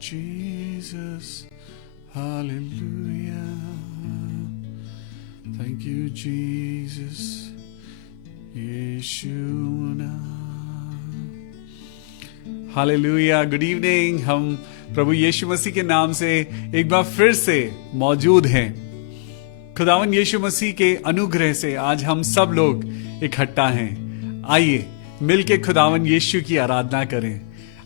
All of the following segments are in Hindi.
Jesus. Hallelujah. Thank you, Jesus. Yeshua. Hallelujah. Good evening. हम प्रभु यीशु मसीह के नाम से एक बार फिर से मौजूद हैं। खुदावन यीशु मसीह के अनुग्रह से आज हम सब लोग इकट्ठा हैं। आइए मिलके खुदावन यीशु की आराधना करें।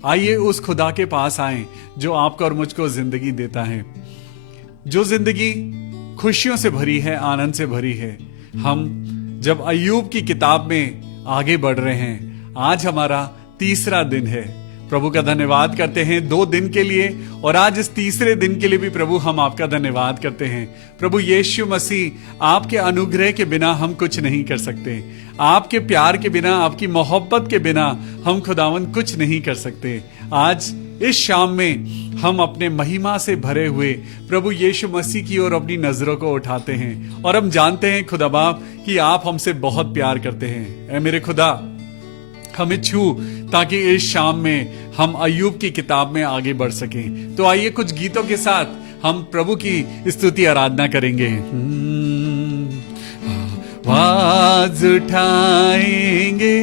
आइए उस खुदा के पास आएं जो आपको और मुझको जिंदगी देता है, जो जिंदगी खुशियों से भरी है, आनंद से भरी है। हम जब अय्यूब की किताब में आगे बढ़ रहे हैं, आज हमारा तीसरा दिन है। प्रभु का धन्यवाद करते हैं 2 दिन के लिए, और आज इस तीसरे दिन के लिए भी प्रभु हम आपका धन्यवाद करते हैं। प्रभु यीशु मसीह, आपके अनुग्रह के बिना हम कुछ नहीं कर सकते। आपके प्यार के बिना, आपकी मोहब्बत के बिना हम खुदावन कुछ नहीं कर सकते। आज इस शाम में हम अपने महिमा से भरे हुए प्रभु यीशु मसीह की ओर अपनी नजरों को उठाते हैं, और हम जानते हैं खुदा बाप कि आप हमसे बहुत प्यार करते हैं। ऐ मेरे खुदा, हमें छू ताकि इस शाम में हम अय्यूब की किताब में आगे बढ़ सकें। तो आइए कुछ गीतों के साथ हम प्रभु की स्तुति आराधना करेंगे। आवाज उठाएंगे,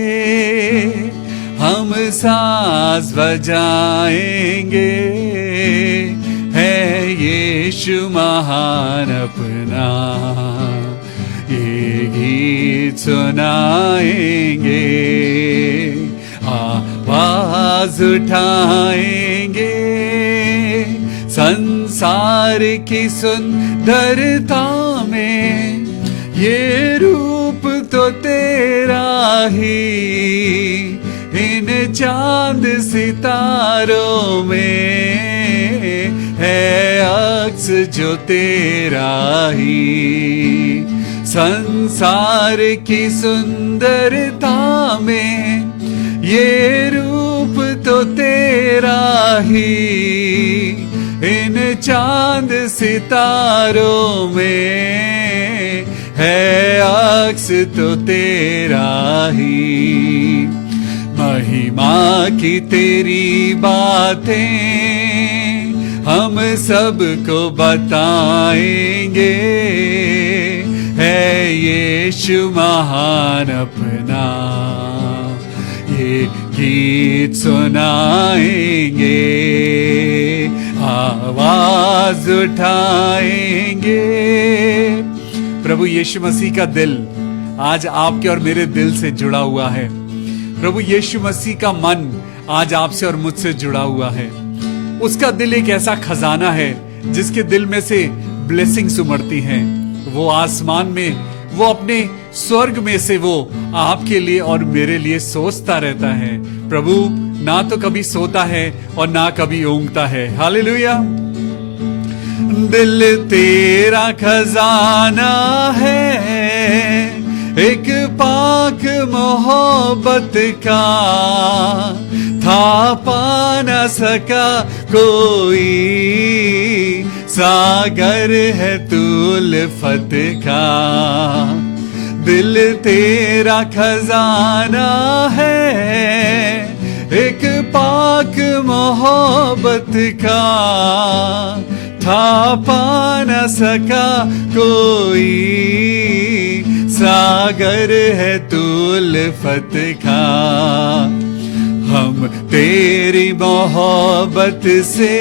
हम साज बजाएंगे, है यीशु महान अपना, ये गीत सुनाएंगे। आवाज उठाएंगे, संसार की सुंदरता में ये रूप तो तेरा ही, इन चांद सितारों में है अक्स जो तेरा ही। संसार की सुंदरता में ये रूप तो तेरा ही, इन चांद सितारों में है अक्स तो तेरा ही। महिमा की तेरी बातें हम सबको बताएंगे, है यीशु महान अपना, ये गीत सुनाएंगे। आवाज उठाएंगे। प्रभु यीशु मसीह का दिल आज आपके और मेरे दिल से जुड़ा हुआ है। प्रभु यीशु मसीह का मन आज आपसे और मुझसे जुड़ा हुआ है। उसका दिल एक ऐसा खजाना है जिसके दिल में से ब्लेसिंग्स उमड़ती हैं। वो आसमान में, वो अपने स्वर्ग में से वो आपके लिए और मेरे लिए सोचता रहता है। प्रभु ना तो कभी सोता है और ना कभी ऊँघता है। हालेलुया। दिल तेरा खजाना है, एक पाक मोहब्बत का, था पा न सका कोई, सागर है तू उल्फत का। दिल तेरा खजाना है, एक पाक मोहब्बत का, था पा न सका कोई, सागर है तू उल्फत का। हम तेरी मोहब्बत से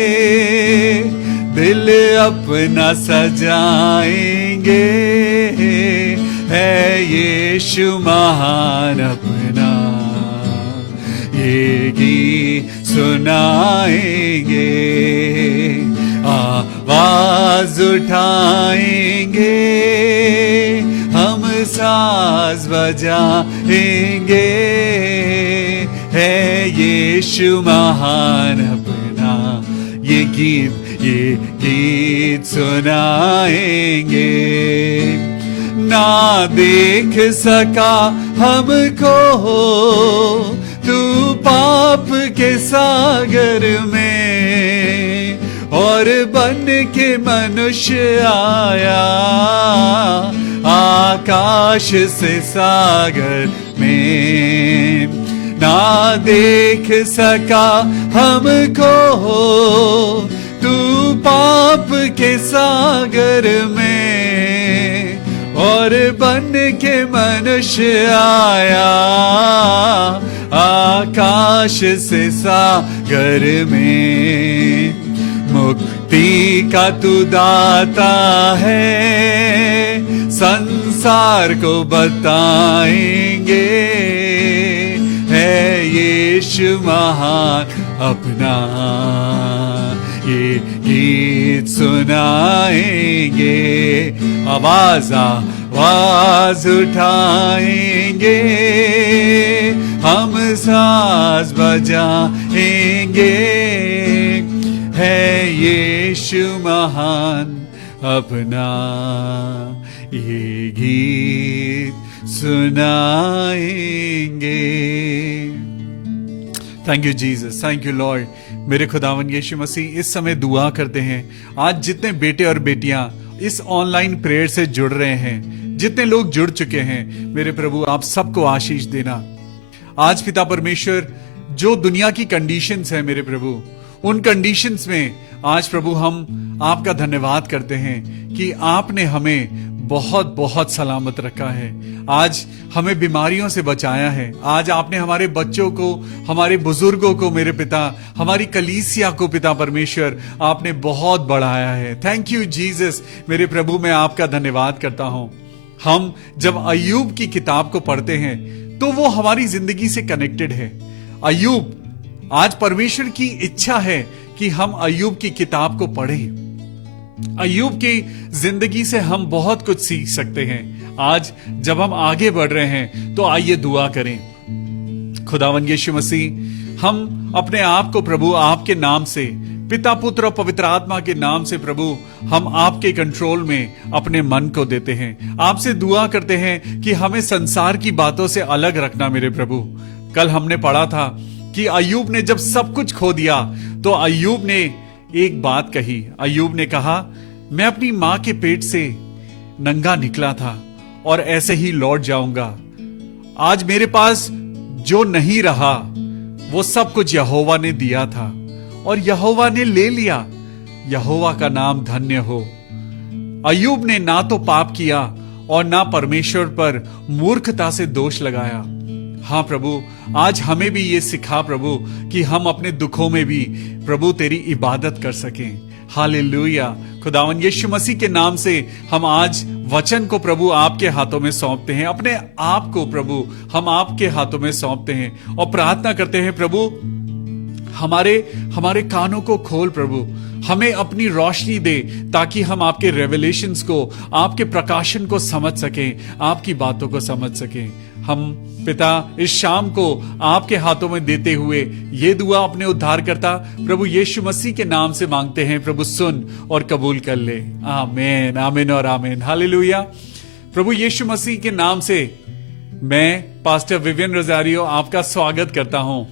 दिल अपना सजाएंगे, है यीशु महान अपना, ये गीत सुनाएंगे। आवाज उठाएंगे, हम साज बजाएंगे, है यीशु महान अपना, ये गीत सुनाएंगे। ना देख सका हमको तू पाप के सागर में, और बन के मनुष्य आया आकाश से सागर में। ना देख सका हमको के सागर में और बन के मनुष्य आया, आकाश से सागर में। मुक्ति का तू दाता है, संसार को बताएंगे, है यीशु महान अपना, ये गीत सुनाएंगे, आवाज उठाएंगे, हम साज बजाएंगे, है यीशु महान अपना, ये गीत सुनाएंगे। Thank you Jesus, thank you Lord. मेरे खुदावन यीशु मसीह, इस समय दुआ करते हैं आज जितने बेटे और बेटियां इस ऑनलाइन प्रेयर से जुड़ रहे हैं, जितने लोग जुड़ चुके हैं, मेरे प्रभु आप सबको आशीष देना। आज पिता परमेश्वर, जो दुनिया की कंडीशंस है मेरे प्रभु, उन कंडीशंस में आज प्रभु हम आपका धन्यवाद करते हैं कि आपने हमें बहुत बहुत सलामत रखा है। आज हमें बीमारियों से बचाया है। आज आपने हमारे बच्चों को, हमारे बुजुर्गों को मेरे पिता, हमारी कलीसिया को पिता परमेश्वर आपने बहुत बढ़ाया है। Thank you Jesus. मेरे प्रभु मैं आपका धन्यवाद करता हूं। हम जब अय्यूब की किताब को पढ़ते हैं तो वो हमारी जिंदगी से कनेक्टेड है। अय्यूब, आज परमेश्वर की इच्छा है कि हम अय्यूब की किताब को पढ़ें। अय्यूब की जिंदगी से हम बहुत कुछ सीख सकते हैं। आज जब हम आगे बढ़ रहे हैं तो आइए दुआ करें। खुदावन यीशु मसीह, हम अपने आप को प्रभु आपके नाम से, पिता पुत्र और पवित्र आत्मा के नाम से प्रभु हम आपके कंट्रोल में अपने मन को देते हैं। आपसे दुआ करते हैं कि हमें संसार की बातों से अलग रखना मेरे प्रभु। कल हमने पढ़ा था कि अय्यूब ने जब सब कुछ खो दिया तो अय्यूब ने एक बात कही। अय्यूब ने कहा, मैं अपनी मां के पेट से नंगा निकला था और ऐसे ही लौट जाऊंगा। आज मेरे पास जो नहीं रहा वो सब कुछ यहोवा ने दिया था और यहोवा ने ले लिया। यहोवा का नाम धन्य हो। अय्यूब ने ना तो पाप किया और ना परमेश्वर पर मूर्खता से दोष लगाया। हाँ प्रभु, आज हमें भी ये सिखा प्रभु कि हम अपने दुखों में भी प्रभु तेरी इबादत कर सकें। हालेलुया। खुदावन यीशु मसीह के नाम से हम आज वचन को प्रभु आपके हाथों में सौंपते हैं। अपने आप को प्रभु हम आपके हाथों में सौंपते हैं और प्रार्थना करते हैं प्रभु, हमारे कानों को खोल प्रभु, हमें अपनी रोशनी दे ताकि हम आपके रेवलेशंस को, आपके प्रकाशन को समझ सकें, आपकी बातों को समझ सकें। हम पिता इस शाम को आपके हाथों में देते हुए ये दुआ अपने उद्धारकर्ता प्रभु यीशु मसीह के नाम से मांगते हैं। प्रभु सुन और कबूल कर ले। आमीन, आमीन और आमीन। हालेलुया। प्रभु यीशु मसीह के नाम से मैं पास्टर विवियन रोजारियो आपका स्वागत करता हूं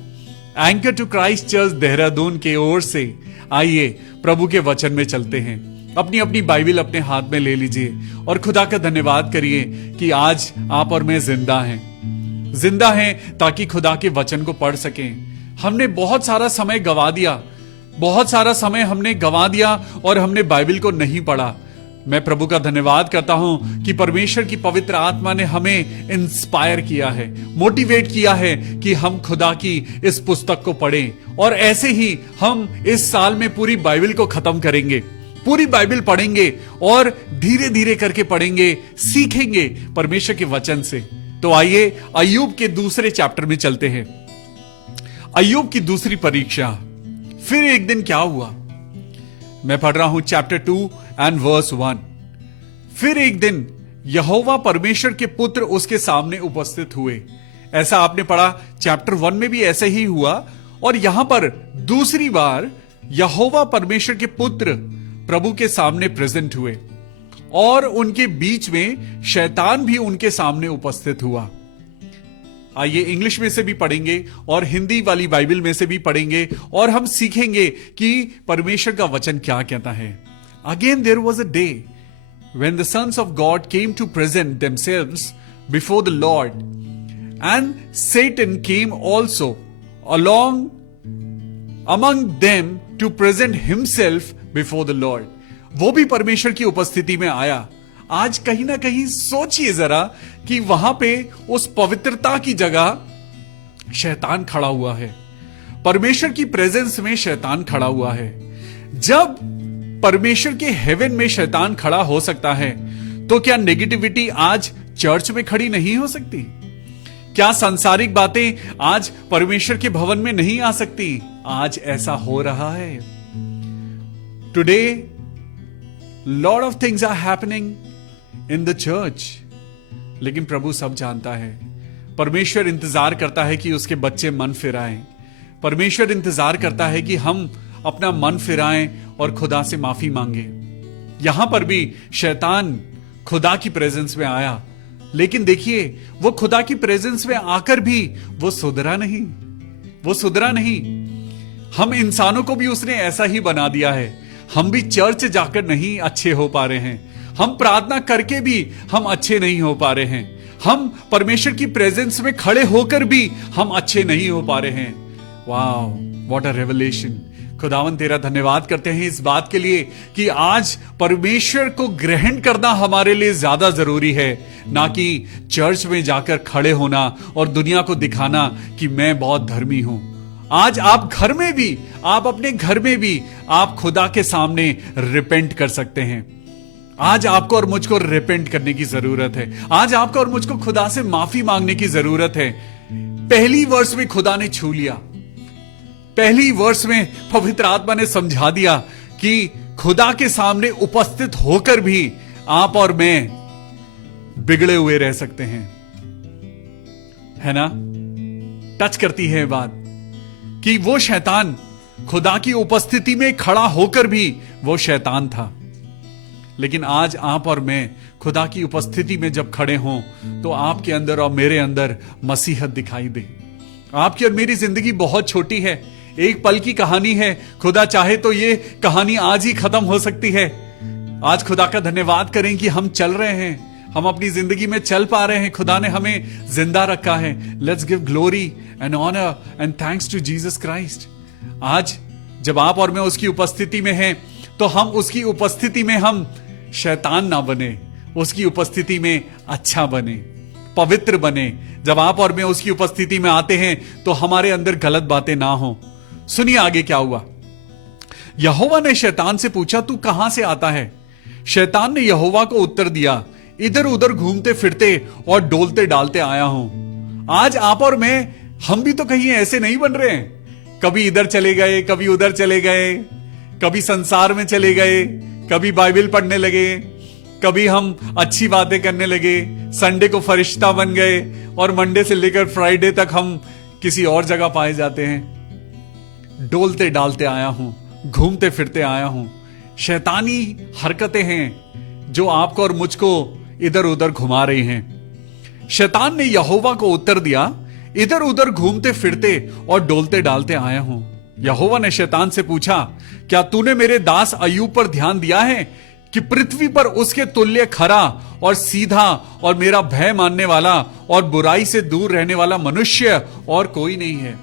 Anchor to Christ Church Dehradun के ओर से। आइए प्रभु के वचन में चलते हैं। अपनी अपनी बाइबल अपने हाथ में ले लीजिए और खुदा का धन्यवाद करिए कि आज आप और मैं जिंदा हैं ताकि खुदा के वचन को पढ़ सकें। हमने बहुत सारा समय गवा दिया, बहुत सारा समय हमने गवा दिया और हमने बाइबल को नहीं पढ़ा। मैं प्रभु का धन्यवाद करता हूं कि परमेश्वर की पवित्र आत्मा ने हमें इंस्पायर किया है, मोटिवेट किया है कि हम खुदा की इस पुस्तक को पढ़ें और ऐसे ही हम इस साल में पूरी बाइबल को खत्म करेंगे। पूरी बाइबल पढ़ेंगे और धीरे धीरे करके पढ़ेंगे, सीखेंगे परमेश्वर के वचन से। तो आइए अय्यूब के दूसरे चैप्टर में चलते हैं। अय्यूब की दूसरी परीक्षा। फिर एक दिन क्या हुआ, मैं पढ़ रहा हूं चैप्टर 2 एंड वर्स 1। फिर एक दिन यहोवा परमेश्वर के पुत्र उसके सामने उपस्थित हुए। ऐसा आपने पढ़ा चैप्टर 1 में भी ऐसे ही हुआ और यहां पर दूसरी बार यहोवा परमेश्वर के पुत्र प्रभु के सामने प्रेजेंट हुए और उनके बीच में शैतान भी उनके सामने उपस्थित हुआ। आइए इंग्लिश में से भी पढ़ेंगे और हिंदी वाली बाइबल में से भी पढ़ेंगे और हम सीखेंगे कि परमेश्वर का वचन क्या कहता है। Again there was a day when the sons of God came to present themselves before the Lord and Satan came also along among them to present himself before the Lord। वो भी परमेश्वर की उपस्थिति में आया। आज कहीं ना कहीं सोचिए जरा कि वहां पे उस पवित्रता की जगह शैतान खड़ा हुआ है, परमेश्वर की प्रेजेंस में शैतान खड़ा हुआ है। जब परमेश्वर के हेवन में शैतान खड़ा हो सकता है, तो क्या नेगेटिविटी आज चर्च में खड़ी नहीं हो सकती? क्या सांसारिक बातें आज परमेश्वर के भवन में नहीं आ सकती? आज ऐसा हो रहा है। Today lot of things are happening in the church, लेकिन प्रभु सब जानता है। परमेश्वर इंतजार करता है कि उसके बच्चे मन फिराएं। परमेश्वर इंतजार करता है कि हम अपना मन फिराएं और खुदा से माफी मांगे। यहां पर भी शैतान खुदा की प्रेजेंस में आया, लेकिन देखिए वो खुदा की प्रेजेंस में आकर भी वो सुधरा नहीं। हम इंसानों को भी उसने ऐसा ही बना दिया है। हम भी चर्च जाकर नहीं अच्छे हो पा रहे हैं, हम प्रार्थना करके भी हम अच्छे नहीं हो पा रहे हैं, हम परमेश्वर की प्रेजेंस में खड़े होकर भी हम अच्छे नहीं हो पा रहे हैं। Wow, what a revelation. खुदावन तेरा धन्यवाद करते हैं इस बात के लिए कि आज परमेश्वर को ग्रहण करना हमारे लिए ज्यादा जरूरी है, ना कि चर्च में जाकर खड़े होना और दुनिया को दिखाना कि मैं बहुत धर्मी हूं। आज आप घर में भी, आप अपने घर में भी आप खुदा के सामने रिपेंट कर सकते हैं। आज आपको और मुझको रिपेंट करने की जरूरत है। आज आपको और मुझको खुदा से माफी मांगने की जरूरत है। पहली वर्ष में खुदा ने छू लिया, पहली वर्ष में पवित्र आत्मा ने समझा दिया कि खुदा के सामने उपस्थित होकर भी आप और मैं बिगड़े हुए रह सकते हैं, है ना? टच करती है बात कि वो शैतान खुदा की उपस्थिति में खड़ा होकर भी वो शैतान था। लेकिन आज आप और मैं खुदा की उपस्थिति में जब खड़े हों, तो आपके अंदर और मेरे अंदर मसीहत दिखाई दे। आपकी और मेरी जिंदगी बहुत छोटी है, एक पल की कहानी है। खुदा चाहे तो ये कहानी आज ही खत्म हो सकती है। आज खुदा का धन्यवाद करें कि हम चल रहे हैं, हम अपनी जिंदगी में चल पा रहे हैं। खुदा ने हमें जिंदा रखा है। Let's give glory and honour and thanks to Jesus Christ. आज जब आप और मैं उसकी उपस्थिति में हैं, तो हम उसकी उपस्थिति में हम शैतान ना बने, उसकी उपस्थिति में अच्छा बने, पवित्र बने। जब आप और मैं उसकी उपस्थिति में आते हैं, तो हमारे अंदर गलत बातें ना हो। सुनिए आगे क्या हुआ। यहोवा ने शैतान से पूछा, तू कहां से आता है? शैतान ने यहोवा को उत्तर दिया, इधर उधर घूमते फिरते और डोलते डालते आया हूं। आज आप और मैं, हम भी तो कहीं ऐसे नहीं बन रहे हैं। कभी इधर चले गए, कभी उधर चले गए, कभी संसार में चले गए, कभी बाइबल पढ़ने लगे, कभी हम अच्छी बातें करने लगे, संडे को फरिश्ता बन गए और मंडे से लेकर फ्राइडे तक हम किसी और जगह पाए जाते हैं। डोलते डालते आया हूं, घूमते फिरते आया हूं। शैतानी हरकतें हैं जो आपको और मुझको इधर उधर घुमा रही हैं। शैतान ने यहोवा को उत्तर दिया, इधर उधर घूमते फिरते और डोलते डालते आया हूं। यहोवा ने शैतान से पूछा, क्या तूने मेरे दास अय्यूब पर ध्यान दिया है कि पृथ्वी पर उसके तुल्य खरा और सीधा और मेरा भय मानने वाला और बुराई से दूर रहने वाला मनुष्य और कोई नहीं है?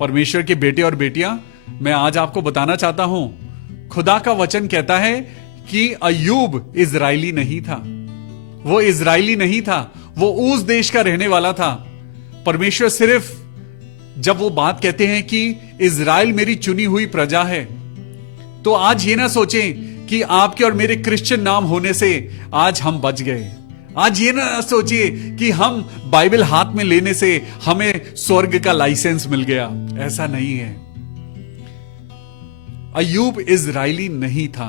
परमेश्वर के बेटे और बेटियां, मैं आज आपको बताना चाहता हूं, खुदा का वचन कहता है कि अय्यूब इजरायली नहीं था। वो इजरायली नहीं था, वो उस देश का रहने वाला था। परमेश्वर सिर्फ जब वो बात कहते हैं कि इजराइल मेरी चुनी हुई प्रजा है, तो आज ये ना सोचें कि आपके और मेरे क्रिश्चियन नाम होने से आज हम बच गए। आज ये ना सोचिए कि हम बाइबल हाथ में लेने से हमें स्वर्ग का लाइसेंस मिल गया। ऐसा नहीं है। अय्यूब इजरायली नहीं था,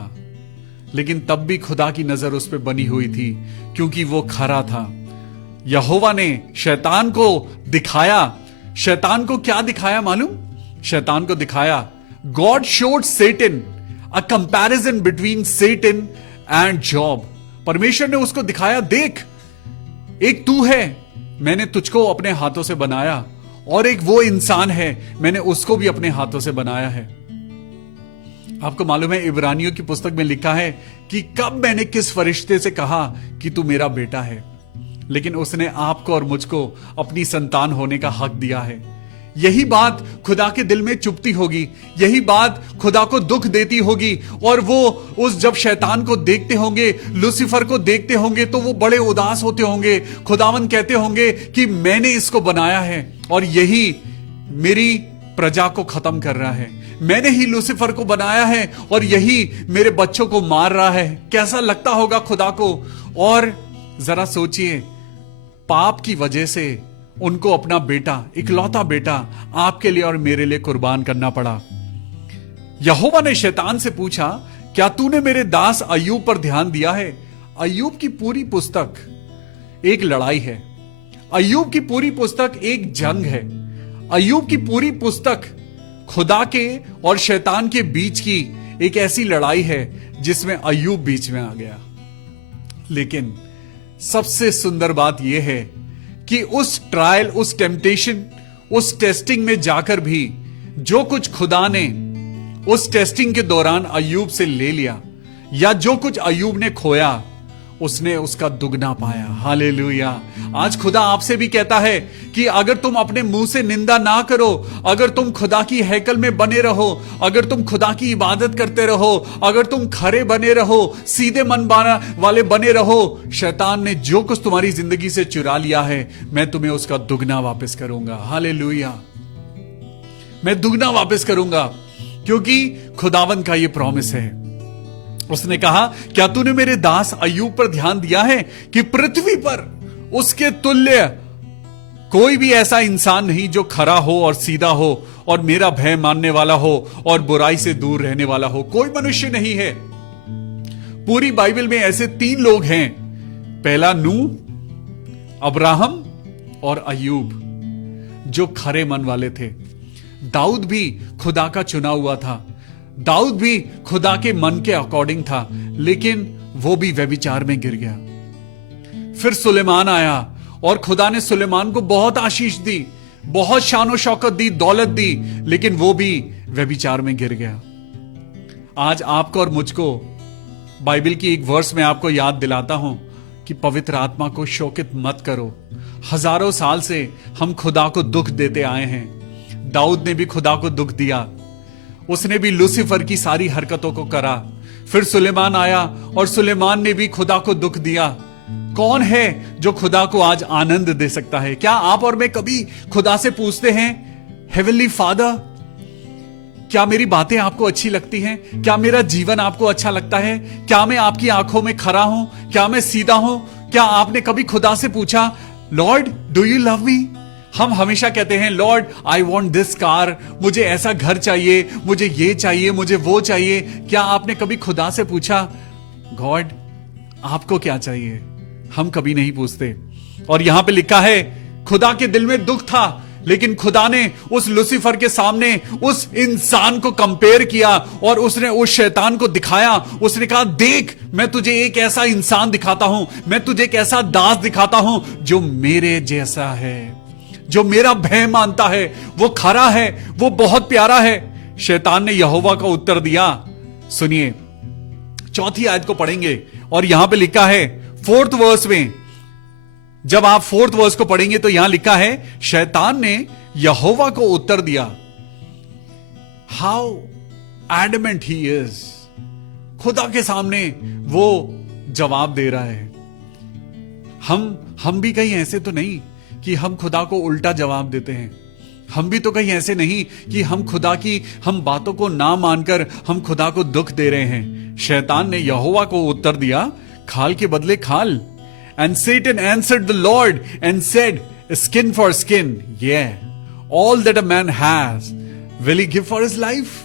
लेकिन तब भी खुदा की नजर उस पर बनी हुई थी, क्योंकि वो खरा था। यहोवा ने शैतान को दिखाया। शैतान को क्या दिखाया मालूम? शैतान को दिखाया, God showed Satan a comparison between Satan and Job. परमेश्वर ने उसको दिखाया, देख, एक तू है, मैंने तुझको अपने हाथों से बनाया, और एक वो इंसान है, मैंने उसको भी अपने हाथों से बनाया है। आपको मालूम है, इब्रानियों की पुस्तक में लिखा है कि कब मैंने किस फरिश्ते से कहा कि तू मेरा बेटा है, लेकिन उसने आपको और मुझको अपनी संतान होने का हक दिया है। यही बात खुदा के दिल में चुभती होगी, यही बात खुदा को दुख देती होगी। और वो जब शैतान को देखते होंगे, लूसीफर को देखते होंगे, तो वो बड़े उदास होते होंगे। खुदावंद कहते होंगे कि मैंने इसको बनाया है और यही मेरी प्रजा को खत्म कर रहा है, मैंने ही लूसीफर को बनाया है और यही मेरे बच्चों को मार रहा है। कैसा लगता होगा खुदा को। और जरा सोचिए, पाप की वजह से उनको अपना बेटा, इकलौता बेटा आपके लिए और मेरे लिए कुर्बान करना पड़ा। यहोवा ने शैतान से पूछा, क्या तूने मेरे दास अय्यूब पर ध्यान दिया है? अय्यूब की पूरी पुस्तक एक लड़ाई है, अय्यूब की पूरी पुस्तक एक जंग है, अय्यूब की पूरी पुस्तक खुदा के और शैतान के बीच की एक ऐसी लड़ाई है जिसमें अय्यूब बीच में आ गया। लेकिन सबसे सुंदर बात यह है कि उस ट्रायल, उस टेम्पटेशन, उस टेस्टिंग में जाकर भी जो कुछ खुदा ने उस टेस्टिंग के दौरान अय्यूब से ले लिया, या जो कुछ अय्यूब ने खोया, उसने उसका दुगना पाया। हालेलुया। आज खुदा आपसे भी कहता है कि अगर तुम अपने मुंह से निंदा ना करो, अगर तुम खुदा की हैकल में बने रहो, अगर तुम खुदा की इबादत करते रहो, अगर तुम खरे बने रहो, सीधे मन वाले बने रहो, शैतान ने जो कुछ तुम्हारी जिंदगी से चुरा लिया है, मैं तुम्हें उसका दुगना वापस करूंगा। हालेलुया। मैं दुगना वापस करूंगा, क्योंकि खुदावंद का यह प्रॉमिस है। उसने कहा, क्या तूने मेरे दास अय्यूब पर ध्यान दिया है कि पृथ्वी पर उसके तुल्य कोई भी ऐसा इंसान नहीं जो खरा हो और सीधा हो और मेरा भय मानने वाला हो और बुराई से दूर रहने वाला हो। कोई मनुष्य नहीं है। पूरी बाइबल में ऐसे 3 लोग हैं, पहला नूह, अब्राहम और अय्यूब, जो खरे मन वाले थे। दाऊद भी खुदा का चुना हुआ था, दाऊद भी खुदा के मन के अकॉर्डिंग था, लेकिन वो भी व्यभिचार में गिर गया। फिर सुलेमान आया और खुदा ने सुलेमान को बहुत आशीष दी, बहुत शानो शौकत दी, दौलत दी, लेकिन वो भी व्यभिचार में गिर गया। आज आपको और मुझको बाइबल की एक वर्स में आपको याद दिलाता हूं कि पवित्र आत्मा को शोकित मत करो। हजारों साल से हम खुदा को दुख देते आए हैं। दाऊद ने भी खुदा को दुख दिया, उसने भी लूसीफर की सारी हरकतों को करा। फिर सुलेमान आया और सुलेमान ने भी खुदा को दुख दिया। कौन है जो खुदा को आज आनंद दे सकता है? क्या आप और मैं कभी खुदा से पूछते हैं, हेवनली फादर, क्या मेरी बातें आपको अच्छी लगती हैं? क्या मेरा जीवन आपको अच्छा लगता है? क्या मैं आपकी आंखों में खरा हूं? क्या मैं सीधा हूं? क्या आपने कभी खुदा से पूछा, Lord do you love me? हम हमेशा कहते हैं, Lord I want this car, मुझे ऐसा घर चाहिए, मुझे ये चाहिए, मुझे वो चाहिए। क्या आपने कभी खुदा से पूछा, गॉड आपको क्या चाहिए? हम कभी नहीं पूछते। और यहां पे लिखा है, खुदा के दिल में दुख था, लेकिन खुदा ने उस लूसीफर के सामने उस इंसान को कंपेयर किया और उसने उस शैतान को दिखाया। उसने कहा, देख मैं तुझे एक ऐसा इंसान दिखाता हूं, मैं तुझे एक ऐसा दास दिखाता हूं जो मेरे जैसा है, जो मेरा भय मानता है, वो खरा है, वो बहुत प्यारा है। शैतान ने यहोवा का उत्तर दिया। सुनिए, 4थी आयत को पढ़ेंगे और यहां पे लिखा है 4th वर्स में, जब आप 4th वर्स को पढ़ेंगे तो यहां लिखा है, शैतान ने यहोवा को उत्तर दिया। How adamant he is. खुदा के सामने वो जवाब दे रहा है। हम भी कहीं ऐसे तो नहीं कि हम खुदा को उल्टा जवाब देते हैं। हम भी तो कहीं ऐसे नहीं कि हम खुदा की हम बातों को ना मानकर हम खुदा को दुख दे रहे हैं। शैतान ने यहोवा को उत्तर दिया, खाल के बदले खाल। And Satan answered the Lord and said, skin for skin, yeah, all that a man has will he give for his life?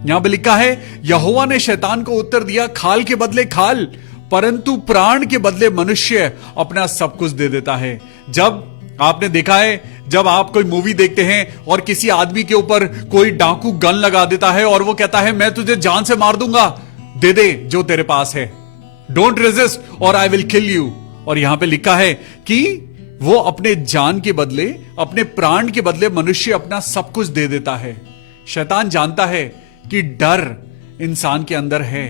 यहां पे लिखा है, यहोवा ने शैतान को उत्तर दिया, खाल के बदले खाल, परंतु प्राण के बदले मनुष्य अपना सब कुछ दे देता है। जब आपने देखा है, जब आप कोई मूवी देखते हैं और किसी आदमी के ऊपर कोई डाकू गन लगा देता है और वो कहता है, मैं तुझे जान से मार दूंगा, दे दे जो तेरे पास है, डोंट रेजिस्ट और आई विल किल यू। और यहां पे लिखा है कि वो अपने जान के बदले, अपने प्राण के बदले मनुष्य अपना सब कुछ दे देता है। शैतान जानता है कि डर इंसान के अंदर है,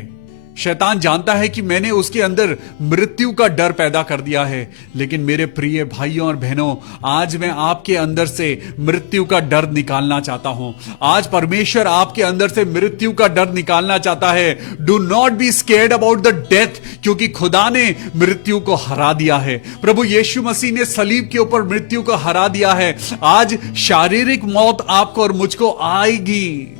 शैतान जानता है कि मैंने उसके अंदर मृत्यु का डर पैदा कर दिया है। लेकिन मेरे प्रिय भाइयों और बहनों, आज मैं आपके अंदर से मृत्यु का डर निकालना चाहता हूं। आज परमेश्वर आपके अंदर से मृत्यु का डर निकालना चाहता है। Do not be scared about the death, क्योंकि खुदा ने मृत्यु को हरा दिया है। प्रभु यीशु मसीह ने सलीब के ऊपर मृत्यु को हरा दिया है। आज शारीरिक मौत आपको और मुझको आएगी,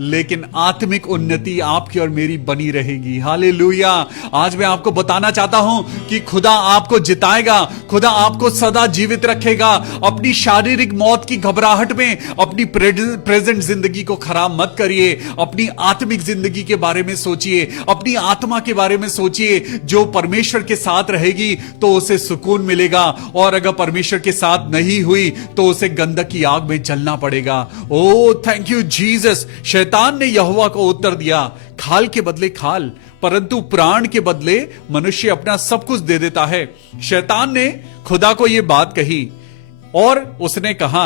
लेकिन आत्मिक उन्नति आपकी और मेरी बनी रहेगी। हालेलुया। आज मैं आपको बताना चाहता हूं कि खुदा आपको जिताएगा, खुदा आपको सदा जीवित रखेगा। अपनी शारीरिक मौत की घबराहट में अपनी प्रेजेंट जिंदगी को खराब मत करिए। अपनी आत्मिक जिंदगी के बारे में सोचिए, अपनी आत्मा के बारे में सोचिए। जो परमेश्वर के साथ रहेगी तो उसे सुकून मिलेगा, और अगर परमेश्वर के साथ नहीं हुई तो उसे गंधक की आग में जलना पड़ेगा। ओ थैंक यू जीसस। शैतान ने यहोवा को उत्तर दिया, खाल के बदले खाल, परंतु प्राण के बदले मनुष्य अपना सब कुछ दे देता है। शैतान ने खुदा को यह बात कही और उसने कहा,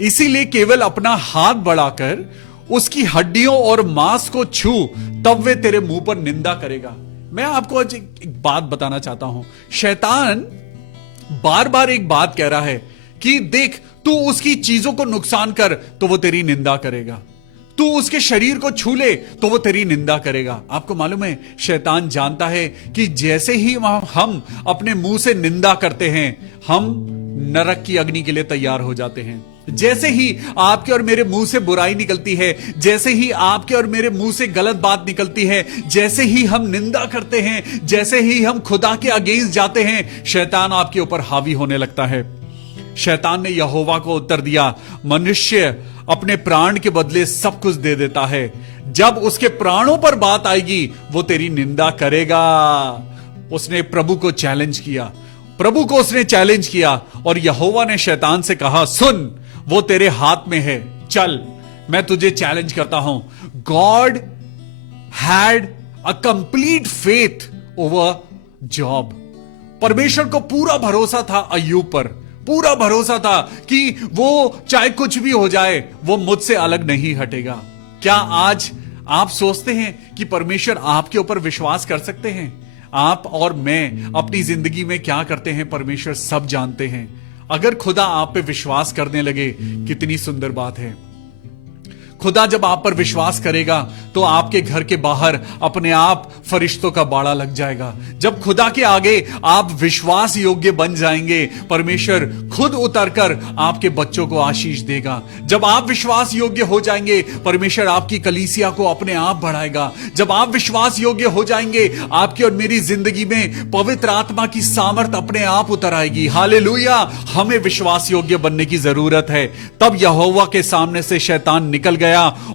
इसीलिए केवल अपना हाथ बढ़ाकर उसकी हड्डियों और मांस को छू, तब वे तेरे मुंह पर निंदा करेगा। मैं आपको आज एक बात बताना चाहता हूं। शैतान बार बार एक बात कह रहा है कि देख, तू उसकी चीजों को नुकसान कर तो वो तेरी निंदा करेगा, तू उसके शरीर को छू ले तो वो तेरी निंदा करेगा। आपको मालूम है, शैतान जानता है कि जैसे ही हम अपने मुंह से निंदा करते हैं, हम नरक की अग्नि के लिए तैयार हो जाते हैं। जैसे ही आपके और मेरे मुंह से बुराई निकलती है, जैसे ही आपके और मेरे मुंह से गलत बात निकलती है, जैसे ही हम निंदा करते हैं, जैसे ही हम खुदा के अगेंस्ट जाते हैं, शैतान आपके ऊपर हावी होने लगता है। शैतान ने यहोवा को उत्तर दिया, मनुष्य अपने प्राण के बदले सब कुछ दे देता है, जब उसके प्राणों पर बात आएगी वो तेरी निंदा करेगा। उसने प्रभु को चैलेंज किया, प्रभु को उसने चैलेंज किया, और यहोवा ने शैतान से कहा, सुन, वो तेरे हाथ में है, चल मैं तुझे चैलेंज करता हूं। God had a complete faith over job. परमेश्वर को पूरा भरोसा था अय्यूब पर, पूरा भरोसा था कि वो चाहे कुछ भी हो जाए, वो मुझसे अलग नहीं हटेगा। क्या आज आप सोचते हैं कि परमेश्वर आपके ऊपर विश्वास कर सकते हैं? आप और मैं अपनी जिंदगी में क्या करते हैं परमेश्वर सब जानते हैं। अगर खुदा आप पे विश्वास करने लगे, कितनी सुंदर बात है। खुदा जब आप पर विश्वास करेगा तो आपके घर के बाहर अपने आप फरिश्तों का बाड़ा लग जाएगा। जब खुदा के आगे आप विश्वास योग्य बन जाएंगे, परमेश्वर खुद उतरकर आपके बच्चों को आशीष देगा। जब आप विश्वास योग्य हो जाएंगे, परमेश्वर आपकी कलीसिया को अपने आप बढ़ाएगा। जब आप विश्वास योग्य हो जाएंगे, आपकी और मेरी जिंदगी में पवित्र आत्मा की सामर्थ अपने आप उतर आएगी। हालेलुया। हमें विश्वास योग्य बनने की जरूरत है। तब यहोवा के सामने से शैतान निकल गया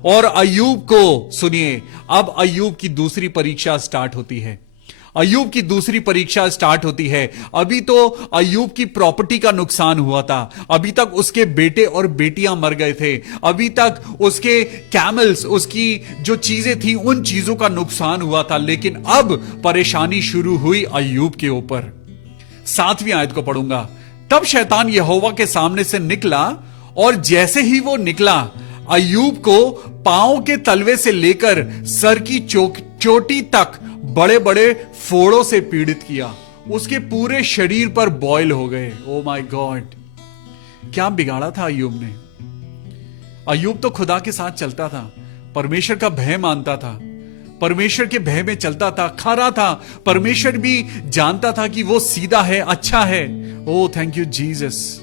और अय्यूब को, सुनिए, अब अय्यूब की दूसरी परीक्षा स्टार्ट होती है। अय्यूब की दूसरी परीक्षा स्टार्ट होती है। अभी तो अय्यूब की प्रॉपर्टी का नुकसान हुआ था, अभी तक उसके बेटे और बेटियां मर गए थे, अभी तक उसके कैमल्स, उसकी जो चीजें थी उन चीजों का नुकसान हुआ था। लेकिन अब परेशानी शुरू हुई अय्यूब के ऊपर। 7वीं आयत को पढ़ूंगा। तब शैतान यहोवा के सामने से निकला, और जैसे ही वो निकला, अय्यूब को पांव के तलवे से लेकर सर की चोटी तक बड़े बड़े फोड़ों से पीड़ित किया। उसके पूरे शरीर पर बॉयल हो गए। ओ माय गॉड, क्या बिगाड़ा था अय्यूब ने। अय्यूब तो खुदा के साथ चलता था, परमेश्वर का भय मानता था, परमेश्वर के भय में चलता था, खरा था। परमेश्वर भी जानता था कि वो सीधा है, अच्छा है। ओ थैंक यू जीसस।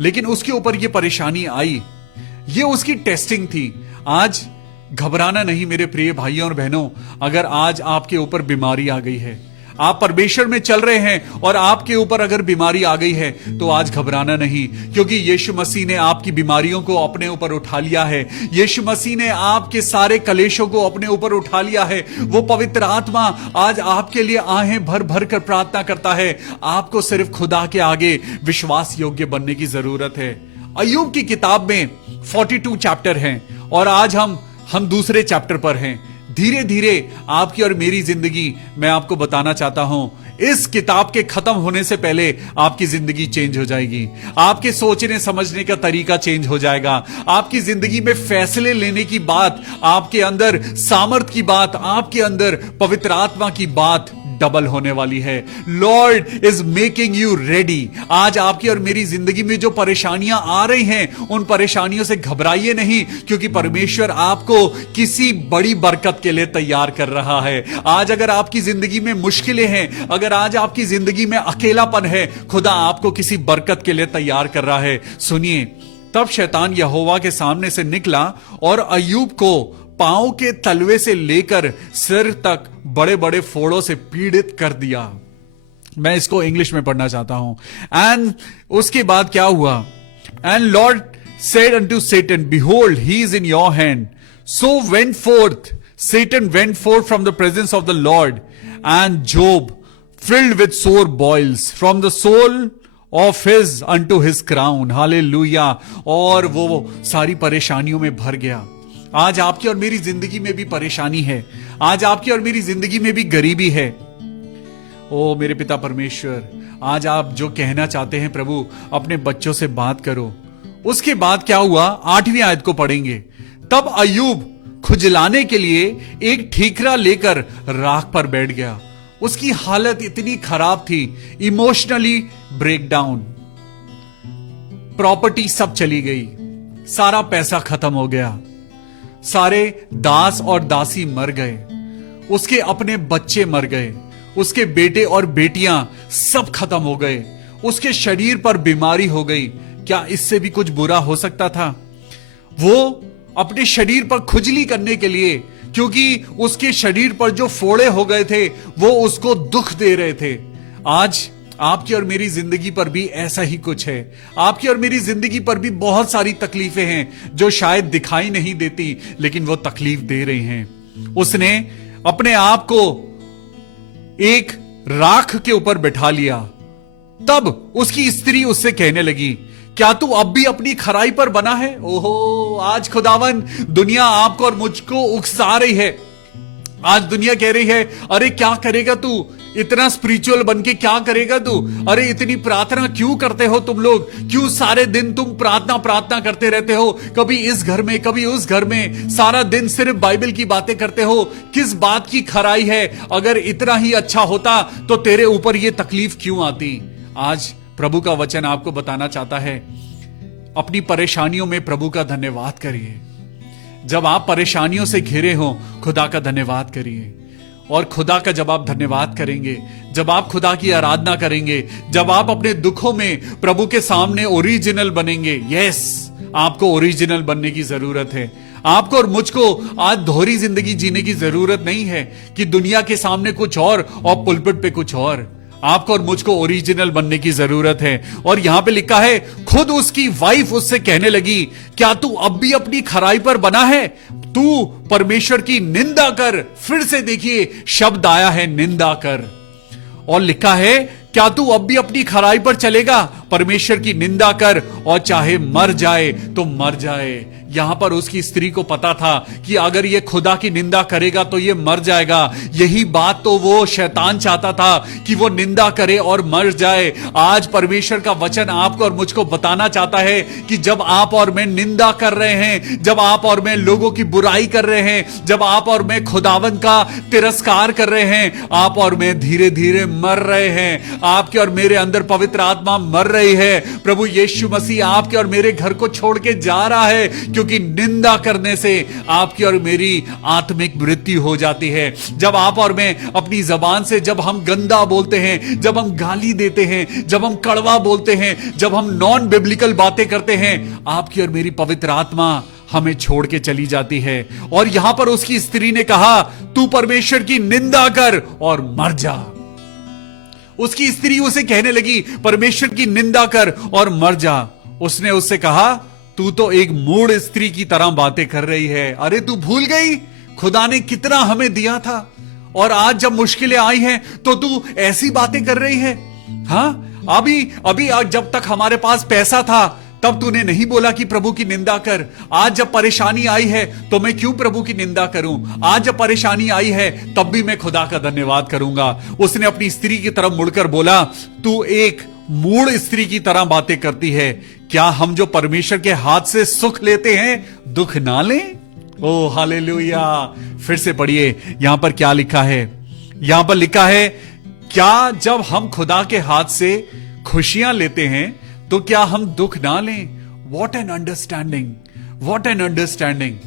लेकिन उसके ऊपर ये परेशानी आई, ये उसकी टेस्टिंग थी। आज घबराना नहीं मेरे प्रिय भाइयों और बहनों। अगर आज आपके ऊपर बीमारी आ गई है, आप परमेश्वर में चल रहे हैं और आपके ऊपर अगर बीमारी आ गई है, तो आज घबराना नहीं, क्योंकि यीशु मसीह ने आपकी बीमारियों को अपने ऊपर उठा लिया है। यीशु मसीह ने आपके सारे कलेशों को अपने ऊपर उठा लिया है। वो पवित्र आत्मा आज आपके लिए आहें भर भर कर प्रार्थना करता है। आपको सिर्फ खुदा के आगे विश्वास योग्य बनने की जरूरत है। अय्यूब की किताब में 42 चैप्टर हैं और आज हम दूसरे चैप्टर पर हैं। धीरे धीरे आपकी और मेरी जिंदगी, मैं आपको बताना चाहता हूं, इस किताब के खत्म होने से पहले आपकी जिंदगी चेंज हो जाएगी। आपके सोचने समझने का तरीका चेंज हो जाएगा। आपकी जिंदगी में फैसले लेने की बात, आपके अंदर सामर्थ की बात, आपके अंदर पवित्र आत्मा की बात डबल होने वाली है। Lord is making you ready. आज आपकी और मेरी जिंदगी में जो परेशानियां आ रही हैं, उन परेशानियों से घबराइए नहीं, क्योंकि परमेश्वर आपको किसी बड़ी बरकत के लिए तैयार कर रहा है। आज अगर आपकी जिंदगी में मुश्किलें हैं, अगर आज आपकी जिंदगी में अकेलापन है, खुदा आपको किसी बरकत के लिए तैयार कर रहा है। सुनिए, तब शैतान यहोवा के सामने से निकला और अय्यूब को पांव के तलवे से लेकर सिर तक बड़े बड़े फोड़ों से पीड़ित कर दिया। मैं इसको इंग्लिश में पढ़ना चाहता हूं। एंड उसके बाद क्या हुआ? And Lord said unto Satan, behold, he is in your hand. So went forth, Satan went forth from the presence of the Lord, and Job filled with sore boils from the sole of his unto his crown. Hallelujah. और वो सारी परेशानियों में भर गया। आज आपकी और मेरी जिंदगी में भी परेशानी है। आज आपकी और मेरी जिंदगी में भी गरीबी है। ओ मेरे पिता परमेश्वर, आज आप जो कहना चाहते हैं प्रभु, अपने बच्चों से बात करो। उसके बाद क्या हुआ? 8वीं आयत को पढ़ेंगे। तब अय्यूब खुजलाने के लिए एक ठीकरा लेकर राख पर बैठ गया। उसकी हालत इतनी खराब थी, इमोशनली ब्रेकडाउन, प्रॉपर्टी सब चली गई, सारा पैसा खत्म हो गया, सारे दास और दासी मर गए, उसके अपने बच्चे मर गए, उसके बेटे और बेटियां सब खत्म हो गए, उसके शरीर पर बीमारी हो गई। क्या इससे भी कुछ बुरा हो सकता था? वो अपने शरीर पर खुजली करने के लिए, क्योंकि उसके शरीर पर जो फोड़े हो गए थे वो उसको दुख दे रहे थे। आज आपकी और मेरी जिंदगी पर भी ऐसा ही कुछ है। आपकी और मेरी जिंदगी पर भी बहुत सारी तकलीफें हैं जो शायद दिखाई नहीं देती, लेकिन वो तकलीफ दे रही हैं। उसने अपने आप को एक राख के ऊपर बैठा लिया। तब उसकी स्त्री उससे कहने लगी, क्या तू अब भी अपनी खराई पर बना है? ओहो, आज खुदावन दुनिया आपको और मुझको उकसा रही है। आज दुनिया कह रही है, अरे क्या करेगा तू, इतना स्पिरिचुअल बनके क्या करेगा तू? अरे इतनी प्रार्थना क्यों करते हो तुम लोग? क्यों सारे दिन तुम प्रार्थना प्रार्थना करते रहते हो? कभी इस घर में, कभी उस घर में, सारा दिन सिर्फ बाइबल की बातें करते हो। किस बात की खराई है? अगर इतना ही अच्छा होता तो तेरे ऊपर ये तकलीफ क्यों आती? आज प्रभु का वचन आपको बताना चाहता है, अपनी परेशानियों में प्रभु का धन्यवाद करिए। जब आप परेशानियों से घिरे हो, खुदा का धन्यवाद करिए। और खुदा का जब आप धन्यवाद करेंगे, जब आप खुदा की आराधना करेंगे, जब आप अपने दुखों में प्रभु के सामने ओरिजिनल बनेंगे। यस, आपको ओरिजिनल बनने की जरूरत है। आपको और मुझको आज दोहरी जिंदगी जीने की जरूरत नहीं है कि दुनिया के सामने कुछ और पुलपिट पे कुछ और। आपको और मुझको ओरिजिनल बनने की जरूरत है। और यहां पे लिखा है, खुद उसकी वाइफ उससे कहने लगी, क्या तू अब भी अपनी खराई पर बना है? तू परमेश्वर की निंदा कर। फिर से देखिए शब्द आया है, निंदा कर। और लिखा है, क्या तू अब भी अपनी खराई पर चलेगा? परमेश्वर की निंदा कर, और चाहे मर जाए तो मर जाए। यहां पर उसकी स्त्री को पता था कि अगर ये खुदा की निंदा करेगा तो ये मर जाएगा। यही बात तो वो शैतान चाहता था कि वो निंदा करे और मर जाए। आज परमेश्वर का वचन आपको और मुझको बताना चाहता है कि जब आप और मैं निंदा कर रहे हैं, जब आप और मैं लोगों की बुराई कर रहे हैं, जब आप और मैं खुदावन का तिरस्कार कर रहे हैं, आप और मैं धीरे धीरे मर रहे हैं। आपके और मेरे अंदर पवित्र आत्मा मर रही है। प्रभु यीशु मसीह आपके और मेरे घर को छोड़ के जा रहा है, क्योंकि निंदा करने से आपकी और मेरी आत्मिक मृत्यु हो जाती है। जब आप और मैं अपनी जबान से, जब हम गंदा बोलते हैं, जब हम गाली देते हैं, जब हम कड़वा बोलते हैं, जब हम नॉन बिब्लिकल बातें करते हैं, आपकी और मेरी पवित्र आत्मा हमें छोड़ के चली जाती है। और यहां पर उसकी स्त्री ने कहा, तू परमेश्वर की निंदा कर और मर जा। उसकी स्त्री उसे कहने लगी, परमेश्वर की निंदा कर और मर जा। उसने उससे कहा, तू तो एक मूढ़ स्त्री की तरह बातें कर रही है। अरे तू भूल गई खुदा ने कितना हमें दिया था, और आज जब मुश्किलें आई हैं तो तू ऐसी बातें कर रही है। हाँ, अभी जब तक हमारे पास पैसा था तब तूने नहीं बोला कि प्रभु की निंदा कर। आज जब परेशानी आई है तो मैं क्यों प्रभु की निंदा करूं? आज जब परेशानी आई है तब भी मैं खुदा का धन्यवाद करूंगा। उसने अपनी स्त्री की तरफ मुड़कर बोला, तू एक मूढ़ स्त्री की तरह बातें करती है। क्या हम जो परमेश्वर के हाथ से सुख लेते हैं दुख ना लें? ओ हालेलुया। फिर से पढ़िए, यहां पर क्या लिखा है? यहां पर लिखा है, क्या जब हम खुदा के हाथ से खुशियां लेते हैं तो क्या हम दुख ना लें? What an understanding, what an understanding.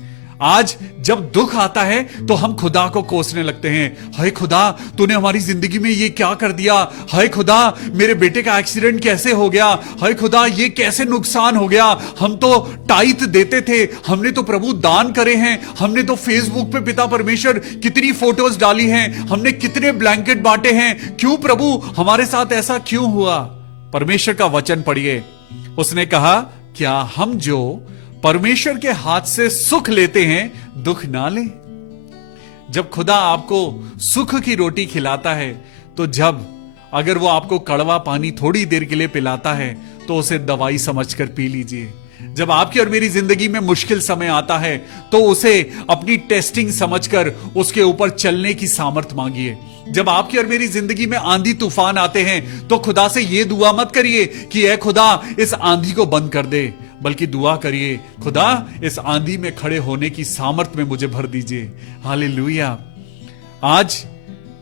आज जब दुख आता है तो हम खुदा को कोसने लगते हैं। हाय खुदा, तूने हमारी जिंदगी में ये क्या कर दिया? हाय खुदा, मेरे बेटे का एक्सीडेंट कैसे हो गया? हाय खुदा, ये कैसे नुकसान हो गया? हम तो टाइथ देते थे, हमने तो प्रभु दान करे हैं, हमने तो फेसबुक पे पिता परमेश्वर कितनी फोटोज डाली हैं, हमने कितने ब्लैंकेट बांटे हैं। क्यों प्रभु, हमारे साथ ऐसा क्यों हुआ? परमेश्वर का वचन पढ़िए। उसने कहा, क्या हम जो परमेश्वर के हाथ से सुख लेते हैं दुख ना लें? जब खुदा आपको सुख की रोटी खिलाता है तो जब अगर वो आपको कड़वा पानी थोड़ी देर के लिए पिलाता है तो उसे दवाई समझकर पी लीजिए। जब आपकी और मेरी जिंदगी में मुश्किल समय आता है तो उसे अपनी टेस्टिंग समझकर उसके ऊपर चलने की सामर्थ्य मांगिए। जब आपकी और मेरी जिंदगी में आंधी तूफान आते हैं तो खुदा से यह दुआ मत करिए कि ऐ खुदा इस आंधी को बंद कर दे, बल्कि दुआ करिए, खुदा इस आंधी में खड़े होने की सामर्थ्य में मुझे भर दीजिए। हालेलुया। आज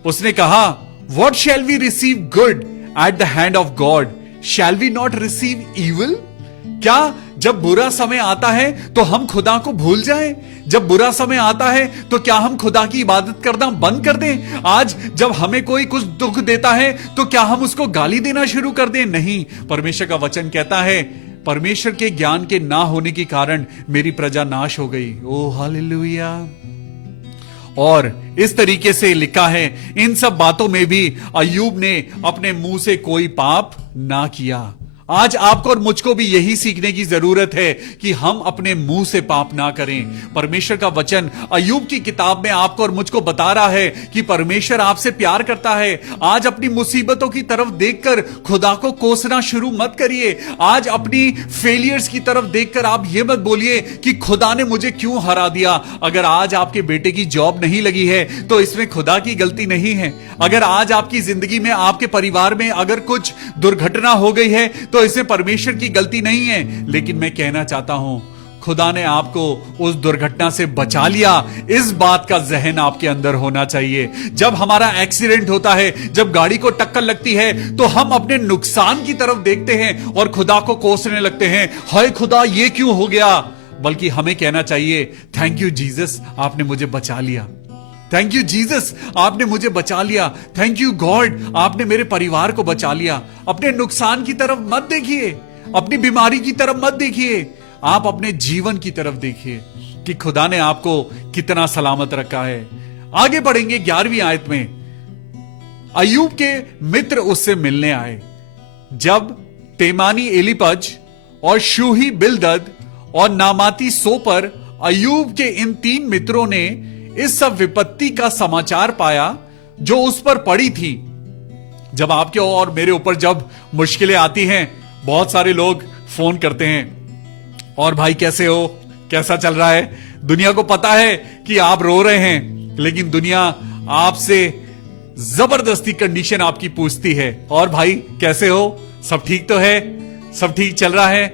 उसने कहा, what shall we receive good at the hand of God, shall we not receive evil? क्या जब बुरा समय आता है तो हम खुदा को भूल जाएं? जब बुरा समय आता है तो क्या हम खुदा की इबादत करना बंद कर दें? आज जब हमें कोई कुछ दुख देता है तो क्या हम उसको गाली देना शुरू कर दें? नहीं, परमेश्वर का वचन कहता है, परमेश्वर के ज्ञान के ना होने के कारण मेरी प्रजा नाश हो गई। ओ हालेलुया। और इस तरीके से लिखा है, इन सब बातों में भी अय्यूब ने अपने मुंह से कोई पाप ना किया। आज आपको और मुझको भी यही सीखने की जरूरत है कि हम अपने मुंह से पाप ना करें। परमेश्वर का वचन अय्यूब की किताब में आपको और मुझको बता रहा है कि परमेश्वर आपसे प्यार करता है। आज अपनी मुसीबतों की तरफ देखकर खुदा को कोसना शुरू मत करिए। आज अपनी फेलियर्स की तरफ देखकर आप ये मत बोलिए कि खुदा ने मुझे क्यों हरा दिया। अगर आज आपके बेटे की जॉब नहीं लगी है तो इसमें खुदा की गलती नहीं है। अगर आज आपकी जिंदगी में, आपके परिवार में अगर कुछ दुर्घटना हो गई है तो इसमें परमेश्वर की गलती नहीं है। लेकिन मैं कहना चाहता हूं, खुदा ने आपको उस दुर्घटना से बचा लिया, इस बात का जहन आपके अंदर होना चाहिए। जब हमारा एक्सीडेंट होता है, जब गाड़ी को टक्कर लगती है तो हम अपने नुकसान की तरफ देखते हैं और खुदा को कोसने लगते हैं, हाय खुदा ये क्यों हो गया? बल्कि हमें कहना चाहिए, थैंक यू जीसस, आपने मुझे बचा लिया। थैंक यू जीसस, आपने मुझे बचा लिया। थैंक यू गॉड, आपने मेरे परिवार को बचा लिया। अपने नुकसान की तरफ मत देखिए, अपनी बीमारी की तरफ मत देखिए, आप अपने जीवन की तरफ देखिए कि खुदा ने आपको कितना सलामत रखा है। आगे बढ़ेंगे 11वीं आयत में। अय्यूब के मित्र उससे मिलने आए। जब तेमानी एलीपज और शूही बिलदद और नामाती सोपर अय्यूब के इन 3 मित्रों ने इस सब विपत्ति का समाचार पाया जो उस पर पड़ी थी। जब आपके और मेरे ऊपर जब मुश्किलें आती हैं, बहुत सारे लोग फोन करते हैं, और भाई कैसे हो, कैसा चल रहा है? दुनिया को पता है कि आप रो रहे हैं, लेकिन दुनिया आपसे जबरदस्ती कंडीशन आपकी पूछती है, और भाई कैसे हो, सब ठीक तो है, सब ठीक चल रहा है?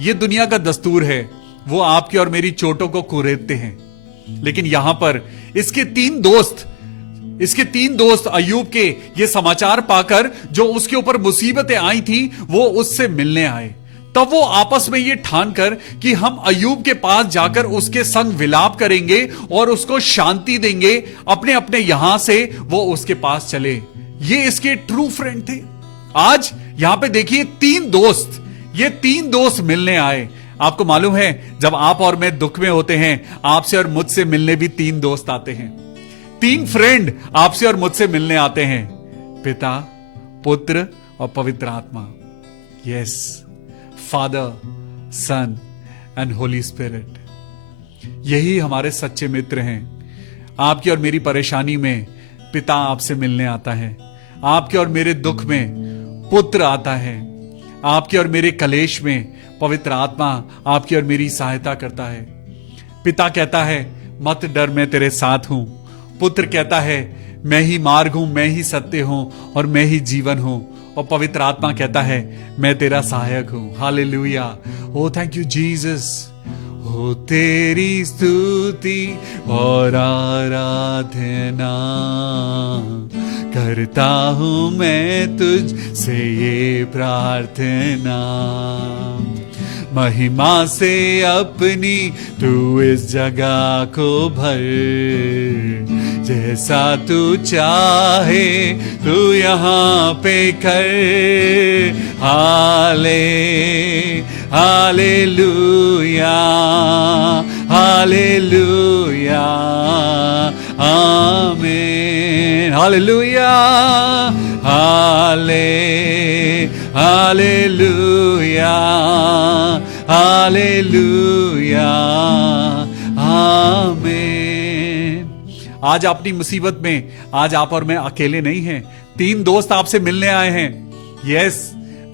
ये दुनिया का दस्तूर है, वो आपकी और मेरी चोटों को कुरेदते हैं। लेकिन यहां पर इसके तीन दोस्त अय्यूब के ये समाचार पाकर जो उसके ऊपर मुसीबतें आई थी वो उससे मिलने आए। तब वो आपस में ये ठान कर कि हम अय्यूब के पास जाकर उसके संग विलाप करेंगे और उसको शांति देंगे, अपने अपने यहां से वो उसके पास चले। ये इसके ट्रू फ्रेंड थे। आज यहां पे देखिए ये तीन दोस्त मिलने आए। आपको मालूम है, जब आप और मैं दुख में होते हैं, आपसे और मुझसे मिलने भी 3 दोस्त आते हैं। 3 फ्रेंड आपसे और मुझसे मिलने आते हैं, पिता, पुत्र और पवित्र आत्मा। Yes, Father, Son and Holy Spirit. यही हमारे सच्चे मित्र हैं। आपकी और मेरी परेशानी में पिता आपसे मिलने आता है, आपके और मेरे दुख में पुत्र आता है, आपके और मेरे कलेश में पवित्र आत्मा आपकी और मेरी सहायता करता है। पिता कहता है मत डर, मैं तेरे साथ हूं। पुत्र कहता है मैं ही मार्ग हूं, मैं ही सत्य हूं और मैं ही जीवन हूं। और पवित्र आत्मा कहता है मैं तेरा सहायक हूं। Hallelujah. Oh thank you Jesus. हो तेरी स्तुति और आराधना करता हूं मैं तुझ से ये प्रार्थना, महिमा से अपनी तू इस जगह को भर, जैसा तू चाहे तू यहाँ पे कर। हालेलुया हालेलुया आमीन। हालेलुया हालेलुया हालेलुया आमीन। आज अपनी मुसीबत में आज आप और मैं अकेले नहीं हैं। 3 दोस्त आपसे मिलने आए हैं। यस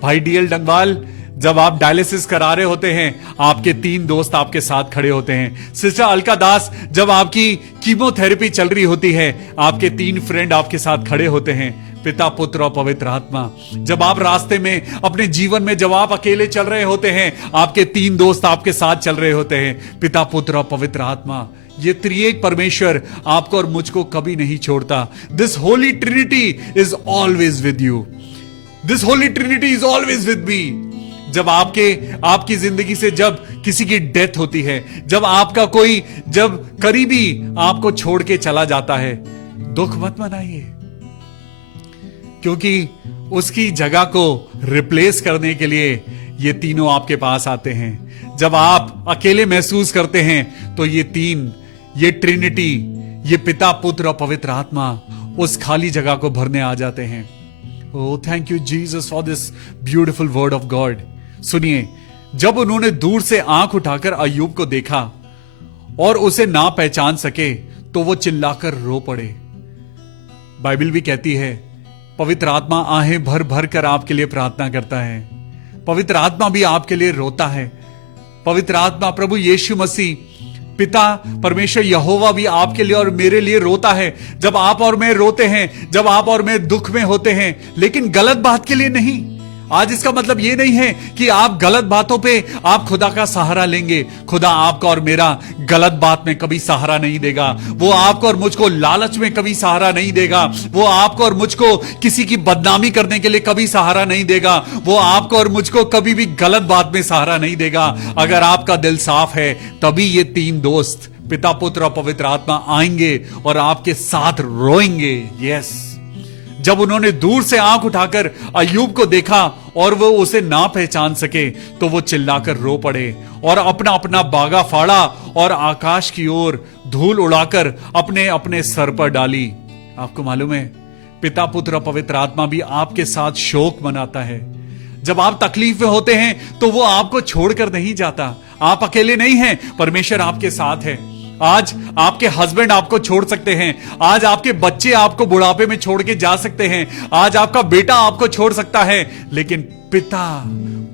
भाई डीएल डंगवाल, जब आप डायलिसिस करा रहे होते हैं आपके 3 दोस्त आपके साथ खड़े होते हैं। सिस्टर अलका दास, जब आपकी कीमोथेरेपी चल रही होती है आपके 3 फ्रेंड आपके साथ खड़े होते हैं, पिता पुत्र और पवित्र आत्मा। जब आप रास्ते में अपने जीवन में जब आप अकेले चल रहे होते हैं आपके 3 दोस्त आपके साथ चल रहे होते हैं, पिता पुत्र और पवित्र आत्मा। ये त्रिएक परमेश्वर आपको और मुझको कभी नहीं छोड़ता। This Holi Trinity is always with you. This Holi Trinity is always with me. जब आपकी जिंदगी से जब किसी की डेथ होती है, जब आपका कोई जब करीबी आपको छोड़ के चला जाता है, दुख मत मनाइए, क्योंकि उसकी जगह को रिप्लेस करने के लिए ये तीनों आपके पास आते हैं। जब आप अकेले महसूस करते हैं तो ये 3, ये ट्रिनिटी, ये पिता पुत्र और पवित्र आत्मा उस खाली जगह को भरने आ जाते हैं। Oh thank you Jesus for this beautiful word of God. सुनिए, जब उन्होंने दूर से आंख उठाकर अय्यूब को देखा और उसे ना पहचान सके तो वो चिल्लाकर रो पड़े। बाइबल भी कहती है पवित्र आत्मा आहें भर भर कर आपके लिए प्रार्थना करता है। पवित्र आत्मा भी आपके लिए रोता है। पवित्र आत्मा प्रभु यीशु मसीह पिता परमेश्वर यहोवा भी आपके लिए और मेरे लिए रोता है। जब आप और मैं रोते हैं, जब आप और मैं दुख में होते हैं, लेकिन गलत बात के लिए नहीं। आज इसका मतलब ये नहीं है कि आप गलत बातों पे आप खुदा का सहारा लेंगे। खुदा आपका और मेरा गलत बात में कभी सहारा नहीं देगा। वो आपको और मुझको लालच में कभी सहारा नहीं देगा। वो आपको और मुझको किसी की बदनामी करने के लिए कभी सहारा नहीं देगा। वो आपको और मुझको कभी भी गलत बात में सहारा नहीं देगा। अगर आपका दिल साफ है तभी ये 3 दोस्त पिता पुत्र और पवित्र आत्मा आएंगे और आपके साथ रोएंगे। यस, जब उन्होंने दूर से आंख उठाकर अय्यूब को देखा और वो उसे ना पहचान सके तो वो चिल्लाकर रो पड़े और अपना अपना बागा फाड़ा और आकाश की ओर धूल उड़ाकर अपने अपने सर पर डाली। आपको मालूम है पिता पुत्र और पवित्र आत्मा भी आपके साथ शोक मनाता है। जब आप तकलीफ में होते हैं तो वो आपको छोड़कर नहीं जाता। आप अकेले नहीं हैं, परमेश्वर आपके साथ है। आज आपके हस्बैंड आपको छोड़ सकते हैं, आज आपके बच्चे आपको बुढ़ापे में छोड़ के जा सकते हैं, आज आपका बेटा आपको छोड़ सकता है, लेकिन पिता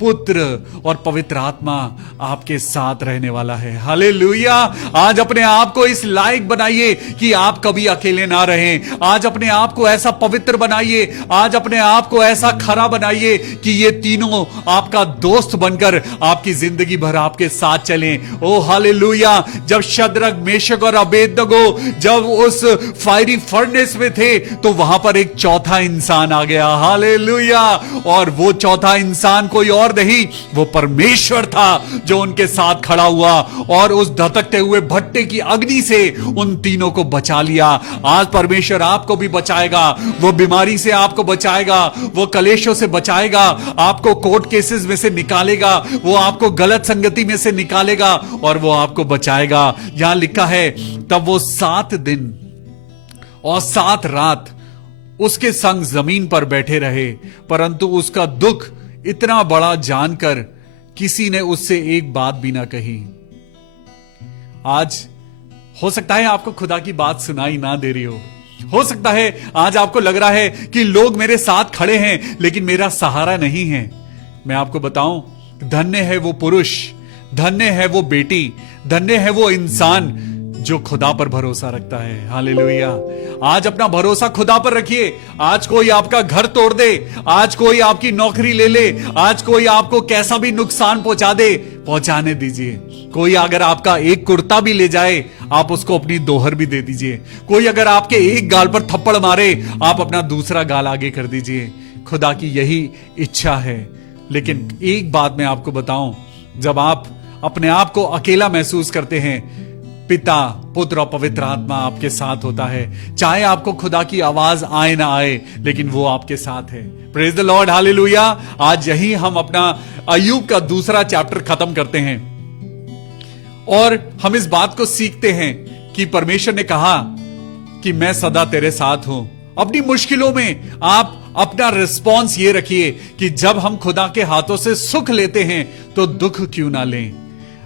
पुत्र और पवित्र आत्मा आपके साथ रहने वाला है। हालेलुया। आज अपने आप को इस लायक बनाइए कि आप कभी अकेले ना रहें। आज अपने आप को ऐसा पवित्र बनाइए, आज अपने आप को ऐसा खरा बनाइए कि ये तीनों आपका दोस्त बनकर आपकी जिंदगी भर आपके साथ चलें। ओ हालेलुया। जब शद्रक मेशक और अबेदनगो जब उस फायरी फर्नेस में थे तो वहां पर एक चौथा इंसान आ गया। हालेलुया। और वो चौथा इंसान कोई और नहीं, वो परमेश्वर था जो उनके साथ खड़ा हुआ और उस धधकते हुए भट्टे की अग्नि से उन तीनों को बचा लिया। आज परमेश्वर आपको भी बचाएगा। वो बीमारी से आपको बचाएगा, वो कलेशों से बचाएगा, आपको कोर्ट केसेस में से निकालेगा, वो आपको गलत संगति में से निकालेगा और वो आपको बचाएगा। यहां लिखा है तब वो 7 दिन और 7 रात उसके संग जमीन पर बैठे रहे, परंतु उसका दुख इतना बड़ा जानकर किसी ने उससे एक बात भी ना कही। आज हो सकता है आपको खुदा की बात सुनाई ना दे रही हो सकता है आज आपको लग रहा है कि लोग मेरे साथ खड़े हैं लेकिन मेरा सहारा नहीं है। मैं आपको बताऊं, धन्य है वो पुरुष, धन्य है वो बेटी, धन्य है वो इंसान जो खुदा पर भरोसा रखता है। हालेलुया। आज अपना भरोसा खुदा पर रखिए। आज कोई आपका घर तोड़ दे, आज कोई आपकी नौकरी ले ले, आज कोई आपको कैसा भी नुकसान पहुंचा दे, पहुंचाने दीजिए। कोई अगर आपका एक कुर्ता भी ले जाए, आप उसको अपनी दोहर भी दे दीजिए। कोई अगर आपके एक गाल पर थप्पड़ मारे, आप अपना दूसरा गाल आगे कर दीजिए। खुदा की यही इच्छा है। लेकिन एक बात मैं आपको बताऊं, जब आप अपने आप को अकेला महसूस करते हैं, पिता, पुत्र और पवित्र आत्मा आपके साथ होता है। चाहे आपको खुदा की आवाज आए ना आए, लेकिन वो आपके साथ है। Praise the lord, hallelujah. आज यही हम अपना अय्यूब का दूसरा चैप्टर खत्म करते हैं और हम इस बात को सीखते हैं कि परमेश्वर ने कहा कि मैं सदा तेरे साथ हूं। अपनी मुश्किलों में आप अपना रिस्पॉन्स ये रखिए कि जब हम खुदा के हाथों से सुख लेते हैं तो दुख क्यों ना लें।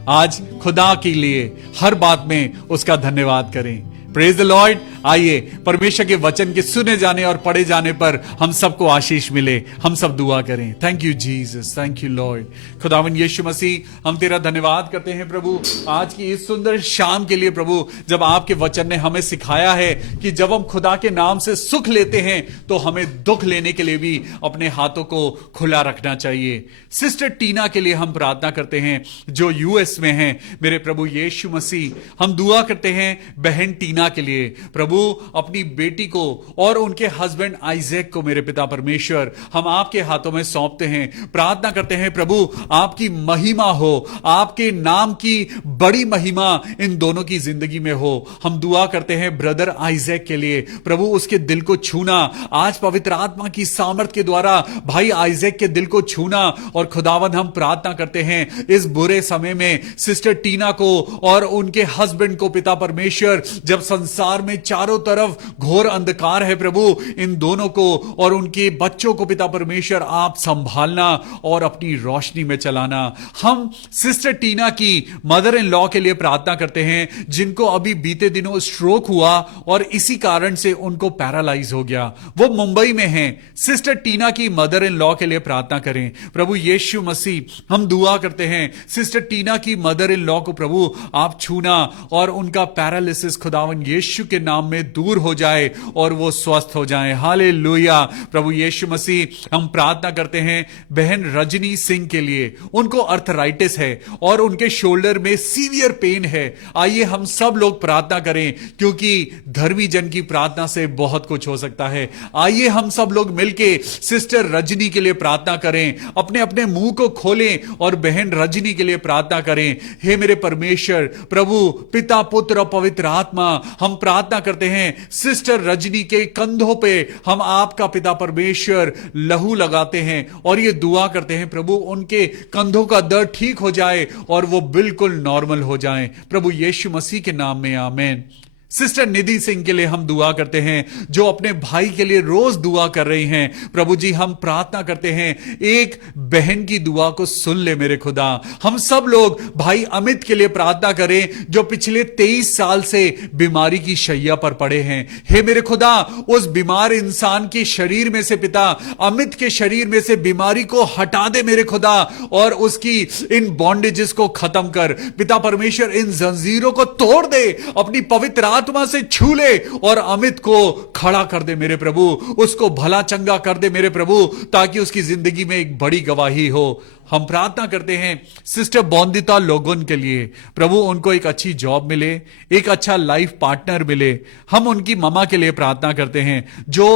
आज खुदा के लिए हर बात में उसका धन्यवाद करें। Praise the Lord. आइए परमेश्वर के वचन के सुने जाने और पढ़े जाने पर हम सबको आशीष मिले। हम सब दुआ करें। Thank you Jesus, thank you Lord. खुदावन यीशु मसीह, हम तेरा धन्यवाद करते हैं प्रभु आज की इस सुंदर शाम के लिए प्रभु, जब आपके वचन ने हमें सिखाया है कि जब हम खुदा के नाम से सुख लेते हैं तो हमें दुख लेने के लिए भी अपने हाथों को खुला रखना चाहिए। सिस्टर टीना के लिए हम प्रार्थना करते हैं जो यूएस में हैं। मेरे प्रभु यीशु मसीह, हम दुआ करते हैं बहन टीना के लिए। प्रभु अपनी बेटी को और उनके हस्बैंड आइजैक को मेरे पिता परमेश्वर हम आपके हाथों में सौंपते हैं। प्रार्थना करते हैं प्रभु आपकी महिमा हो, आपके नाम की बड़ी महिमा इन दोनों की जिंदगी में हो। हम दुआ करते हैं ब्रदर आइजैक के लिए। प्रभु उसके दिल को छूना, आज पवित्र आत्मा की सामर्थ के द्वारा भाई आइजैक के दिल को छूना। और खुदावन हम प्रार्थना करते हैं इस बुरे समय में सिस्टर टीना को और उनके हस्बैंड को पिता परमेश्वर, जब संसार में चारों तरफ घोर अंधकार है प्रभु, इन दोनों को और उनके बच्चों को पिता परमेश्वर आप संभालना और अपनी रोशनी में चलाना। हम सिस्टर टीना की मदर इन लॉ के लिए प्रार्थना करते हैं जिनको अभी बीते दिनों स्ट्रोक हुआ और इसी कारण से उनको पैरालाइज हो गया। वो मुंबई में हैं। सिस्टर टीना की मदर इन लॉ के लिए प्रार्थना करें। प्रभु यीशु मसीह, हम दुआ करते हैं सिस्टर टीना की मदर इन लॉ को प्रभु आप छूना और उनका पैरालिसिस खुदावन यीशु के नाम में दूर हो जाए और वो स्वस्थ हो जाए। हालेलुया। प्रभु यीशु मसीह, हम प्रार्थना करते हैं बहन रजनी सिंह के लिए। उनको अर्थराइटिस है और उनके शोल्डर में सीवियर पेन है। आइए हम सब लोग प्रार्थना करें क्योंकि धर्मी जन की प्रार्थना से बहुत कुछ हो सकता है। आइए हम सब लोग मिलके सिस्टर रजनी के लिए प्रार्थना करें। अपने अपने मुंह को खोलें और बहन रजनी के लिए प्रार्थना करें। हे मेरे परमेश्वर, प्रभु पिता, पुत्र और पवित्र आत्मा, हम प्रार्थना करते हैं सिस्टर रजनी के कंधों पे हम आपका पिता परमेश्वर लहू लगाते हैं और ये दुआ करते हैं प्रभु उनके कंधों का दर्द ठीक हो जाए और वो बिल्कुल नॉर्मल हो जाए। प्रभु यीशु मसीह के नाम में आमीन। सिस्टर निधि सिंह के लिए हम दुआ करते हैं जो अपने भाई के लिए रोज दुआ कर रही हैं। प्रभु जी, हम प्रार्थना करते हैं एक बहन की दुआ को सुन ले मेरे खुदा। हम सब लोग भाई अमित के लिए प्रार्थना करें जो पिछले 23 साल से बीमारी की शैया पर पड़े हैं। हे मेरे खुदा, उस बीमार इंसान के शरीर में से पिता, अमित के शरीर में से बीमारी को हटा दे मेरे खुदा और उसकी इन बॉन्डेजेस को खत्म कर पिता परमेश्वर। इन जंजीरों को तोड़ दे, अपनी पवित्र आत्मा से छू ले और अमित को खड़ा कर दे मेरे प्रभु। उसको भला चंगा कर दे मेरे प्रभु ताकि उसकी जिंदगी में एक बड़ी गवाही हो। हम प्रार्थना करते हैं सिस्टर बॉन्दिता लोगन के लिए। प्रभु उनको एक अच्छी जॉब मिले, एक अच्छा लाइफ पार्टनर मिले। हम उनकी ममा के लिए प्रार्थना करते हैं जो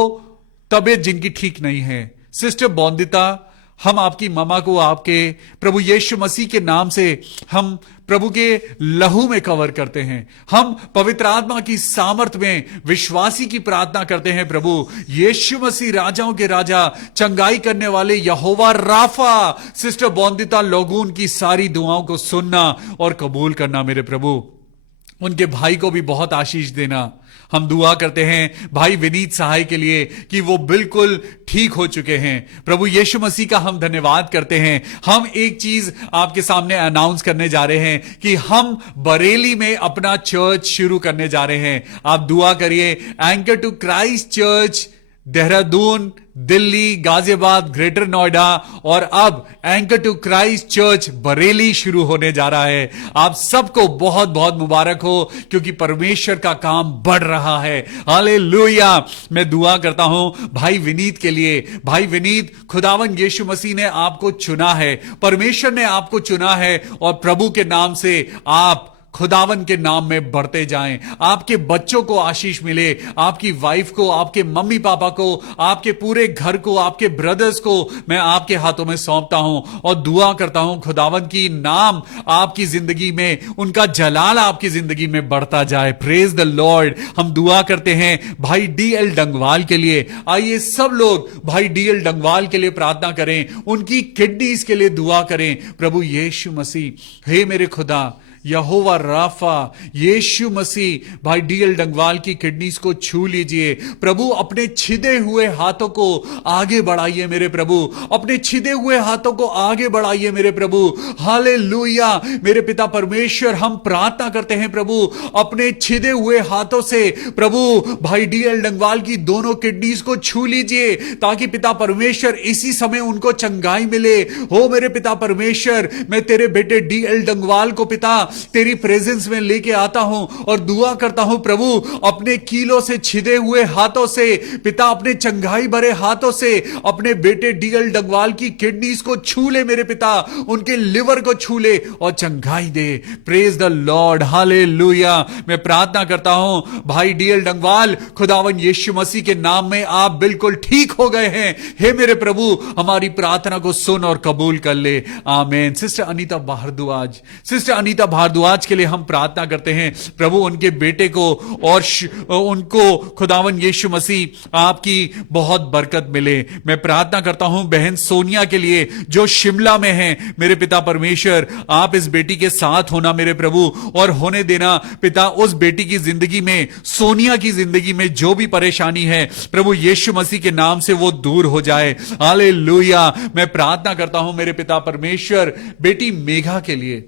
तबीयत जिनकी ठीक नहीं है। सिस्टर बॉन्दिता, हम आपकी ममा को आपके प्रभु यीशु मसीह के नाम से हम प्रभु के लहू में कवर करते हैं। हम पवित्र आत्मा की सामर्थ में विश्वासी की प्रार्थना करते हैं। प्रभु यीशु मसीह, राजाओं के राजा, चंगाई करने वाले यहोवा राफा, सिस्टर बॉन्दिता लोगून की सारी दुआओं को सुनना और कबूल करना मेरे प्रभु। उनके भाई को भी बहुत आशीष देना। हम दुआ करते हैं भाई विनीत सहाय के लिए कि वो बिल्कुल ठीक हो चुके हैं। प्रभु यीशु मसीह का हम धन्यवाद करते हैं। हम एक चीज आपके सामने अनाउंस करने जा रहे हैं कि हम बरेली में अपना चर्च शुरू करने जा रहे हैं। आप दुआ करिए। Anchor to Christ Church Dehradun, Delhi, Ghaziabad, Greater Noida और अब Anchor to Christ Church Bareilly शुरू होने जा रहा है। आप सबको बहुत बहुत मुबारक हो, क्योंकि परमेश्वर का काम बढ़ रहा है। हालेलुया। मैं दुआ करता हूं भाई विनीत के लिए। भाई विनीत, खुदावन यीशु मसीह ने आपको चुना है, परमेश्वर ने आपको चुना है, और प्रभु के नाम से आप खुदावन के नाम में बढ़ते जाएं। आपके बच्चों को आशीष मिले, आपकी वाइफ को, आपके मम्मी पापा को, आपके पूरे घर को, आपके ब्रदर्स को मैं आपके हाथों में सौंपता हूं और दुआ करता हूं खुदावन की नाम आपकी जिंदगी में, उनका जलाल आपकी जिंदगी में बढ़ता जाए। Praise the Lord. हम दुआ करते हैं भाई डीएल डंगवाल के लिए। आइए सब लोग भाई डीएल डंगवाल के लिए प्रार्थना करें, उनकी किडनीज के लिए दुआ करें। प्रभु यीशु मसीह, हे मेरे खुदा, यहोवा राफा, यीशु मसीह, भाई डीएल डंगवाल की किडनीज को छू लीजिए प्रभु। अपने छिदे हुए हाथों को आगे बढ़ाइए मेरे प्रभु, अपने छिदे हुए हाथों को आगे बढ़ाइए मेरे प्रभु। हालेलुया। मेरे पिता परमेश्वर, हम प्रार्थना करते हैं प्रभु, अपने छिदे हुए हाथों से प्रभु भाई डीएल डंगवाल की दोनों किडनीज को छू लीजिए, ताकि पिता परमेश्वर इसी समय उनको चंगाई मिले। हो मेरे पिता परमेश्वर, मैं तेरे बेटे डीएल डंगवाल को पिता तेरी प्रेजेंस में लेके आता हूं और दुआ करता हूं प्रभु, अपने कीलों से छिदे हुए हाथों से पिता, अपने चंगाई भरे हाथों से अपने बेटे डीएल डंगवाल की किडनीज को छू ले मेरे पिता, उनके लिवर को छू ले और चंगाई दे। Praise the lord. हालेलुया। मैं प्रार्थना करता हूं भाई डीएल डंगवाल, खुदावन यीशु मसीह के नाम में आप बिल्कुल ठीक हो गए हैं। हे मेरे प्रभु, हमारी प्रार्थना को सुन और कबूल कर ले। आमीन। सिस्टर अनीता भारद्वाज, सिस्टर अनीता भारद्वाज के लिए हम प्रार्थना करते हैं प्रभु, उनके बेटे को और उनको खुदावन यीशु मसीह आपकी बहुत बरकत मिले। मैं प्रार्थना करता हूं बहन सोनिया के लिए, जो शिमला में है। मेरे पिता परमेश्वर, आप इस बेटी के साथ होना मेरे प्रभु, और होने देना पिता उस बेटी की जिंदगी में, सोनिया की जिंदगी में जो भी परेशानी है प्रभु यीशु मसीह के नाम से वो दूर हो जाए। हालेलुया। मैं प्रार्थना करता हूं मेरे पिता परमेश्वर बेटी मेघा के लिए।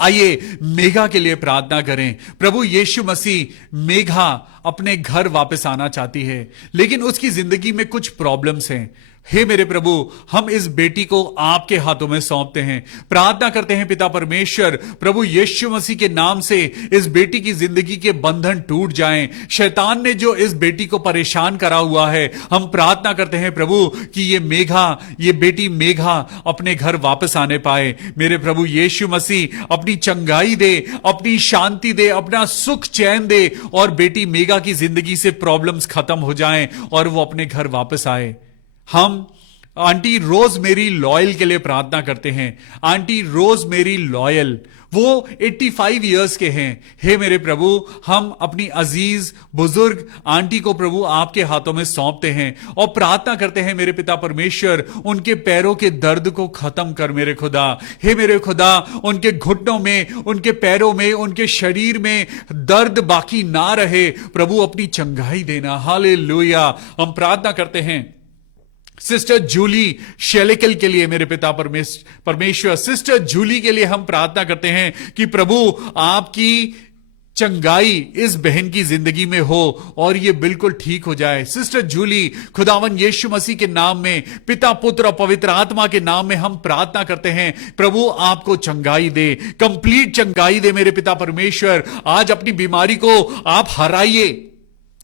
आइए मेघा के लिए प्रार्थना करें। प्रभु यीशु मसीह, मेघा अपने घर वापस आना चाहती है, लेकिन उसकी जिंदगी में कुछ प्रॉब्लम्स हैं। हे मेरे प्रभु, हम इस बेटी को आपके हाथों में सौंपते हैं। प्रार्थना करते हैं पिता परमेश्वर, प्रभु यीशु मसीह के नाम से इस बेटी की जिंदगी के बंधन टूट जाएं। शैतान ने जो इस बेटी को परेशान करा हुआ है, हम प्रार्थना करते हैं प्रभु कि ये बेटी मेघा अपने घर वापस आने पाए। मेरे प्रभु यीशु मसीह, अपनी चंगाई दे, अपनी शांति दे, अपना सुख चैन दे, और बेटी मेघा की जिंदगी से प्रॉब्लम्स खत्म हो जाएं और वो अपने घर वापस आए। हम आंटी रोज मेरी लॉयल के लिए प्रार्थना करते हैं। आंटी रोज मेरी लॉयल, वो 85 इयर्स के हैं। हे मेरे प्रभु, हम अपनी अजीज बुजुर्ग आंटी को प्रभु आपके हाथों में सौंपते हैं और प्रार्थना करते हैं मेरे पिता परमेश्वर, उनके पैरों के दर्द को खत्म कर मेरे खुदा। हे मेरे खुदा, उनके घुटनों में, उनके पैरों में, उनके शरीर में दर्द बाकी ना रहे प्रभु, अपनी चंगाई देना। हालेलुया। हम प्रार्थना करते हैं सिस्टर जूली शेलेकल के लिए मेरे पिता परमेश्वर, सिस्टर जूली के लिए हम प्रार्थना करते हैं कि प्रभु आपकी चंगाई इस बहन की जिंदगी में हो और ये बिल्कुल ठीक हो जाए। सिस्टर जूली, खुदावन यीशु मसीह के नाम में, पिता पुत्र और पवित्र आत्मा के नाम में हम प्रार्थना करते हैं प्रभु आपको चंगाई दे, कंप्लीट चंगाई दे मेरे पिता परमेश्वर। आज अपनी बीमारी को आप हराइए,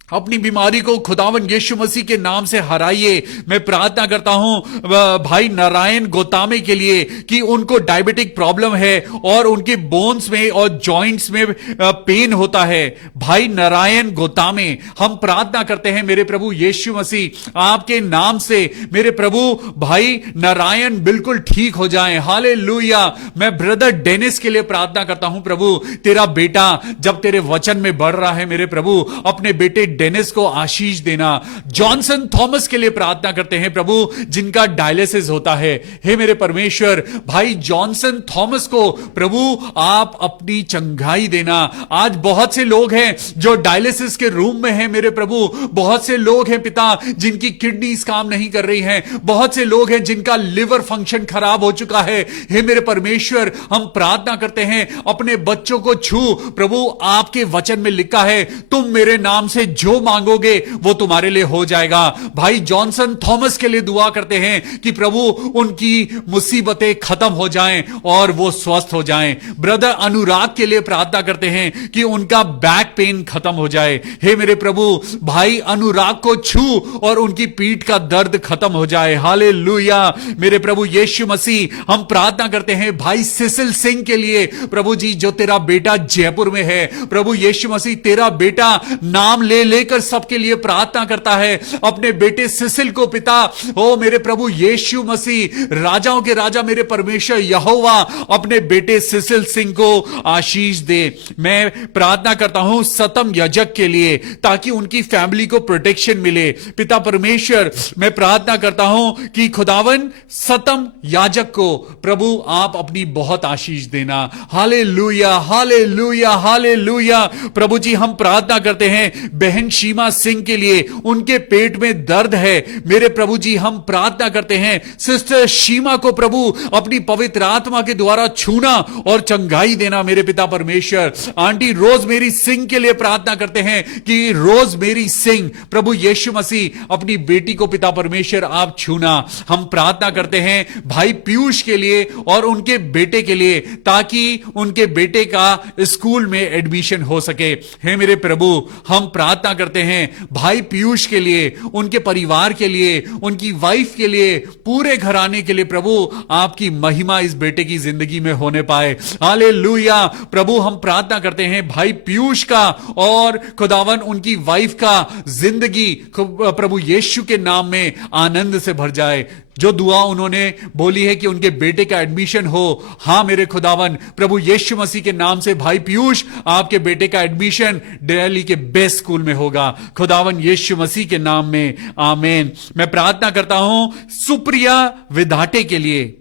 अपनी बीमारी को खुदावन यीशु मसीह के नाम से हराइए। मैं प्रार्थना करता हूं भाई नारायण गोतामे के लिए कि उनको डायबिटिक प्रॉब्लम है और उनके बोन्स में और जॉइंट्स में पेन होता है। भाई नारायण गोतामे, हम प्रार्थना करते हैं मेरे प्रभु यीशु मसीह आपके नाम से, मेरे प्रभु भाई नारायण बिल्कुल ठीक हो जाएं। हालेलुया। मैं ब्रदर डेनिस के लिए प्रार्थना करता हूं प्रभु, तेरा बेटा जब तेरे वचन में बढ़ रहा है मेरे प्रभु, अपने बेटे डेनिस को आशीष देना। जॉनसन थॉमस के लिए प्रार्थना करते हैं प्रभु, जिनका डायलिसिस होता है। हे मेरे परमेश्वर, भाई जॉनसन थॉमस को प्रभु आप अपनी चंगाई देना। आज बहुत से लोग हैं जो डायलिसिस के रूम में हैं मेरे प्रभु, बहुत से लोग हैं पिता जिनकी किडनीज काम नहीं कर रही हैं, बहुत से लोग हैं जिनका लिवर फंक्शन खराब हो चुका है। हे मेरे परमेश्वर, हम प्रार्थना करते हैं अपने बच्चों को छू प्रभु, आपके वचन में लिखा है तुम मेरे नाम से जो मांगोगे वो तुम्हारे लिए हो जाएगा। भाई जॉनसन थॉमस के लिए दुआ करते हैं कि प्रभु उनकी मुसीबतें खत्म हो जाएं और वो स्वस्थ हो जाएं। ब्रदर अनुराग के लिए प्रार्थना करते हैं कि उनका बैक पेन खत्म हो जाए। हे मेरे प्रभु, भाई अनुराग को छू और उनकी पीठ का दर्द खत्म हो जाए। हालेलुया। मेरे प्रभु यीशु मसीह, हम प्रार्थना करते हैं भाई सिसिल सिंह के लिए प्रभु जी, जो तेरा बेटा जयपुर में है। प्रभु यीशु मसीह, तेरा बेटा नाम ले लेकर सबके लिए प्रार्थना करता है। अपने बेटे सिसिल को पिता, ओ मेरे प्रभु यीशु मसीह, राजाओं के राजा मेरे परमेश्वर यहोवा, अपने बेटे सिसिल सिंह को आशीष दे। मैं प्रार्थना करता हूं सतम याजक के लिए, ताकि उनकी फैमिली को प्रोटेक्शन मिले। पिता परमेश्वर, मैं प्रार्थना करता हूं कि खुदावन सतम याजक को प्रभु आप अपनी बहुत आशीष देना। Hallelujah, hallelujah, hallelujah. प्रभु जी, हम प्रार्थना करते हैं बहन शीमा सिंह के लिए, उनके पेट में दर्द है। मेरे प्रभु जी, हम प्रार्थना करते हैं सिस्टर शीमा को प्रभु अपनी पवित्र आत्मा के द्वारा छूना और चंगाई देना। मेरे पिता परमेश्वर, आंटी रोजमेरी सिंह के लिए प्रार्थना करते हैं कि रोजमेरी सिंह, प्रभु यीशु मसीह, अपनी बेटी को पिता परमेश्वर आप छूना। हम प्रार्थना करते हैं भाई पीयूष के लिए और उनके बेटे के लिए, ताकि उनके बेटे का स्कूल में एडमिशन हो सके। हे मेरे प्रभु, हम प्रार्थना करते हैं भाई पीयूष के लिए, उनके परिवार के लिए, उनकी वाइफ के लिए, पूरे घराने के लिए प्रभु आपकी महिमा इस बेटे की जिंदगी में होने पाए। हालेलुया। प्रभु, हम प्रार्थना करते हैं भाई पीयूष का और खुदावन उनकी वाइफ का जिंदगी प्रभु यीशु के नाम में आनंद से भर जाए। जो दुआ उन्होंने बोली है कि उनके बेटे का एडमिशन हो, हां मेरे खुदावन, प्रभु यीशु मसीह के नाम से भाई पीयूष, आपके बेटे का एडमिशन दिल्ली के बेस्ट स्कूल में होगा, खुदावन यीशु मसीह के नाम में, आमीन। मैं प्रार्थना करता हूं सुप्रिया विधाटे के लिए,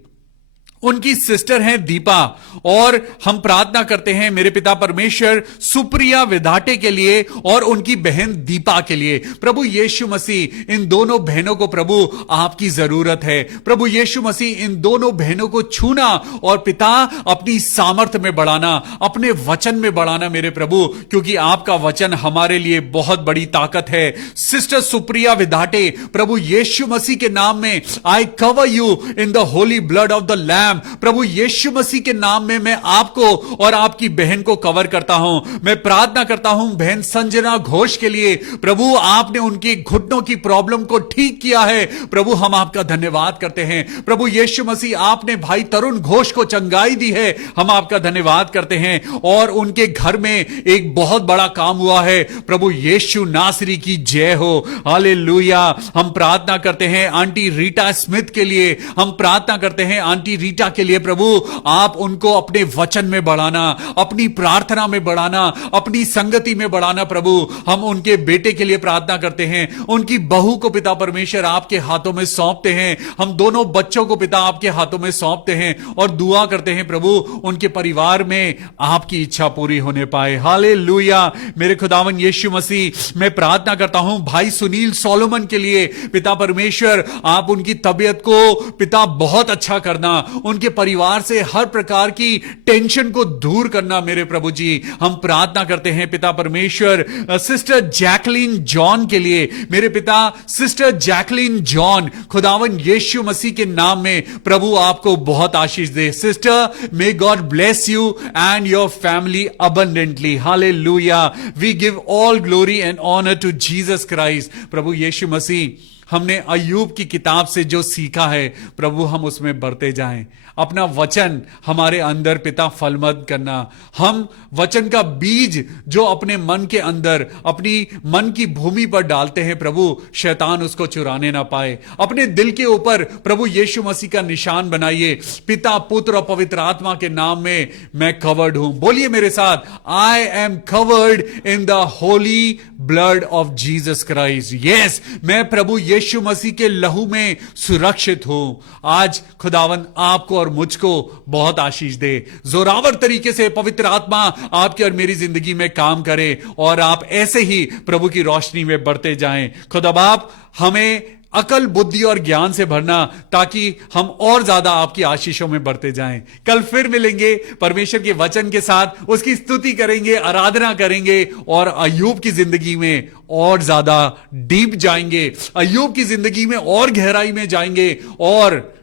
उनकी सिस्टर हैं दीपा, और हम प्रार्थना करते हैं मेरे पिता परमेश्वर सुप्रिया विधाटे के लिए और उनकी बहन दीपा के लिए। प्रभु यीशु मसीह, इन दोनों बहनों को प्रभु आपकी जरूरत है। प्रभु यीशु मसीह, इन दोनों बहनों को छूना और पिता अपनी सामर्थ्य में बढ़ाना, अपने वचन में बढ़ाना मेरे प्रभु, क्योंकि आपका वचन हमारे लिए बहुत बड़ी ताकत है। सिस्टर सुप्रिया विधाटे, प्रभु यीशु मसीह के नाम में I cover you in the holy blood of the lamb. प्रभु यीशु मसीह के नाम में मैं आपको और आपकी बहन को कवर करता हूं। मैं प्रार्थना करता हूं बहन संजना घोष के लिए, प्रभु आपने उनके घुटनों की प्रॉब्लम को ठीक किया है। प्रभु हम आपका धन्यवाद करते हैं। प्रभु यीशु मसीह, आपने भाई तरुण घोष को चंगाई दी है, हम आपका धन्यवाद करते हैं। और उनके घर में एक बहुत बड़ा काम हुआ है। प्रभु यीशु नासरी की जय हो। हालेलुया। हम प्रार्थना करते हैं आंटी रीटा स्मिथ के लिए, हम प्रार्थना करते हैं आंटी रीटा के लिए, प्रभु आप उनको अपने वचन में बढ़ाना, अपनी प्रार्थना में बढ़ाना, अपनी संगति में बढ़ाना। प्रभु हम उनके बेटे के लिए प्रार्थना करते हैं, उनकी बहू को पिता परमेश्वर आपके हाथों में सौंपते हैं। हम दोनों बच्चों को पिता आपके हाथों में सौंपते हैं और दुआ करते हैं प्रभु उनके परिवार में आपकी इच्छा पूरी होने पाए। हालेलुया। मेरे खुदावन यीशु मसीह, मैं प्रार्थना करता हूं भाई सुनील सोलोमन के लिए, पिता परमेश्वर आप उनकी तबीयत को पिता बहुत अच्छा करना, उनके परिवार से हर प्रकार की टेंशन को दूर करना मेरे प्रभु जी। हम प्रार्थना करते हैं पिता परमेश्वर सिस्टर जैकलीन जॉन के लिए, मेरे पिता सिस्टर जैकलीन जॉन, खुदावन यीशु मसीह के नाम में प्रभु आपको बहुत आशीष दे। Sister, may God bless you and your family abundantly. Hallelujah. We give all glory and honour to Jesus Christ. प्रभु यीशु मसीह, हमने अय्यूब की किताब से जो सीखा है प्रभु हम उसमें बढ़ते जाएं। अपना वचन हमारे अंदर पिता फलमद करना, हम वचन का बीज जो अपने मन के अंदर, अपनी मन की भूमि पर डालते हैं प्रभु, शैतान उसको चुराने ना पाए। अपने दिल के ऊपर प्रभु यीशु मसीह का निशान बनाइए। पिता, पुत्र और पवित्र आत्मा के नाम में मैं कवर्ड हूं। बोलिए मेरे साथ, I am covered in the holy blood of Jesus Christ. Yes, मैं प्रभु यीशु मसीह के लहू में सुरक्षित हूं। आज खुदावन आपको और मुझको बहुत आशीष दे। जोरावर तरीके से पवित्र आत्मा आपकी और मेरी जिंदगी में काम करे और आप ऐसे ही प्रभु की रोशनी में बढ़ते जाएं। खुदा बाप हमें अकल, बुद्धि और ज्ञान से भरना, ताकि हम और ज्यादा आपकी आशीषों में बढ़ते जाएं। कल फिर मिलेंगे परमेश्वर के वचन के साथ, उसकी स्तुति करेंगे, आराधना करेंगे और अय्यूब की जिंदगी में और ज्यादा डीप जाएंगे, अय्यूब की जिंदगी में और गहराई में जाएंगे और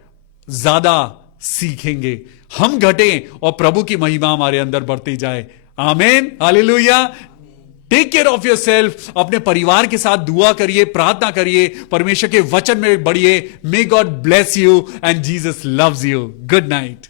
ज्यादा सीखेंगे। हम घटें और प्रभु की महिमा हमारे अंदर बढ़ती जाए। आमीन, hallelujah. Take care of yourself. अपने परिवार के साथ दुआ करिए, प्रार्थना करिए, परमेश्वर के वचन में बढ़िए। मे God bless you and Jesus loves you. Good night.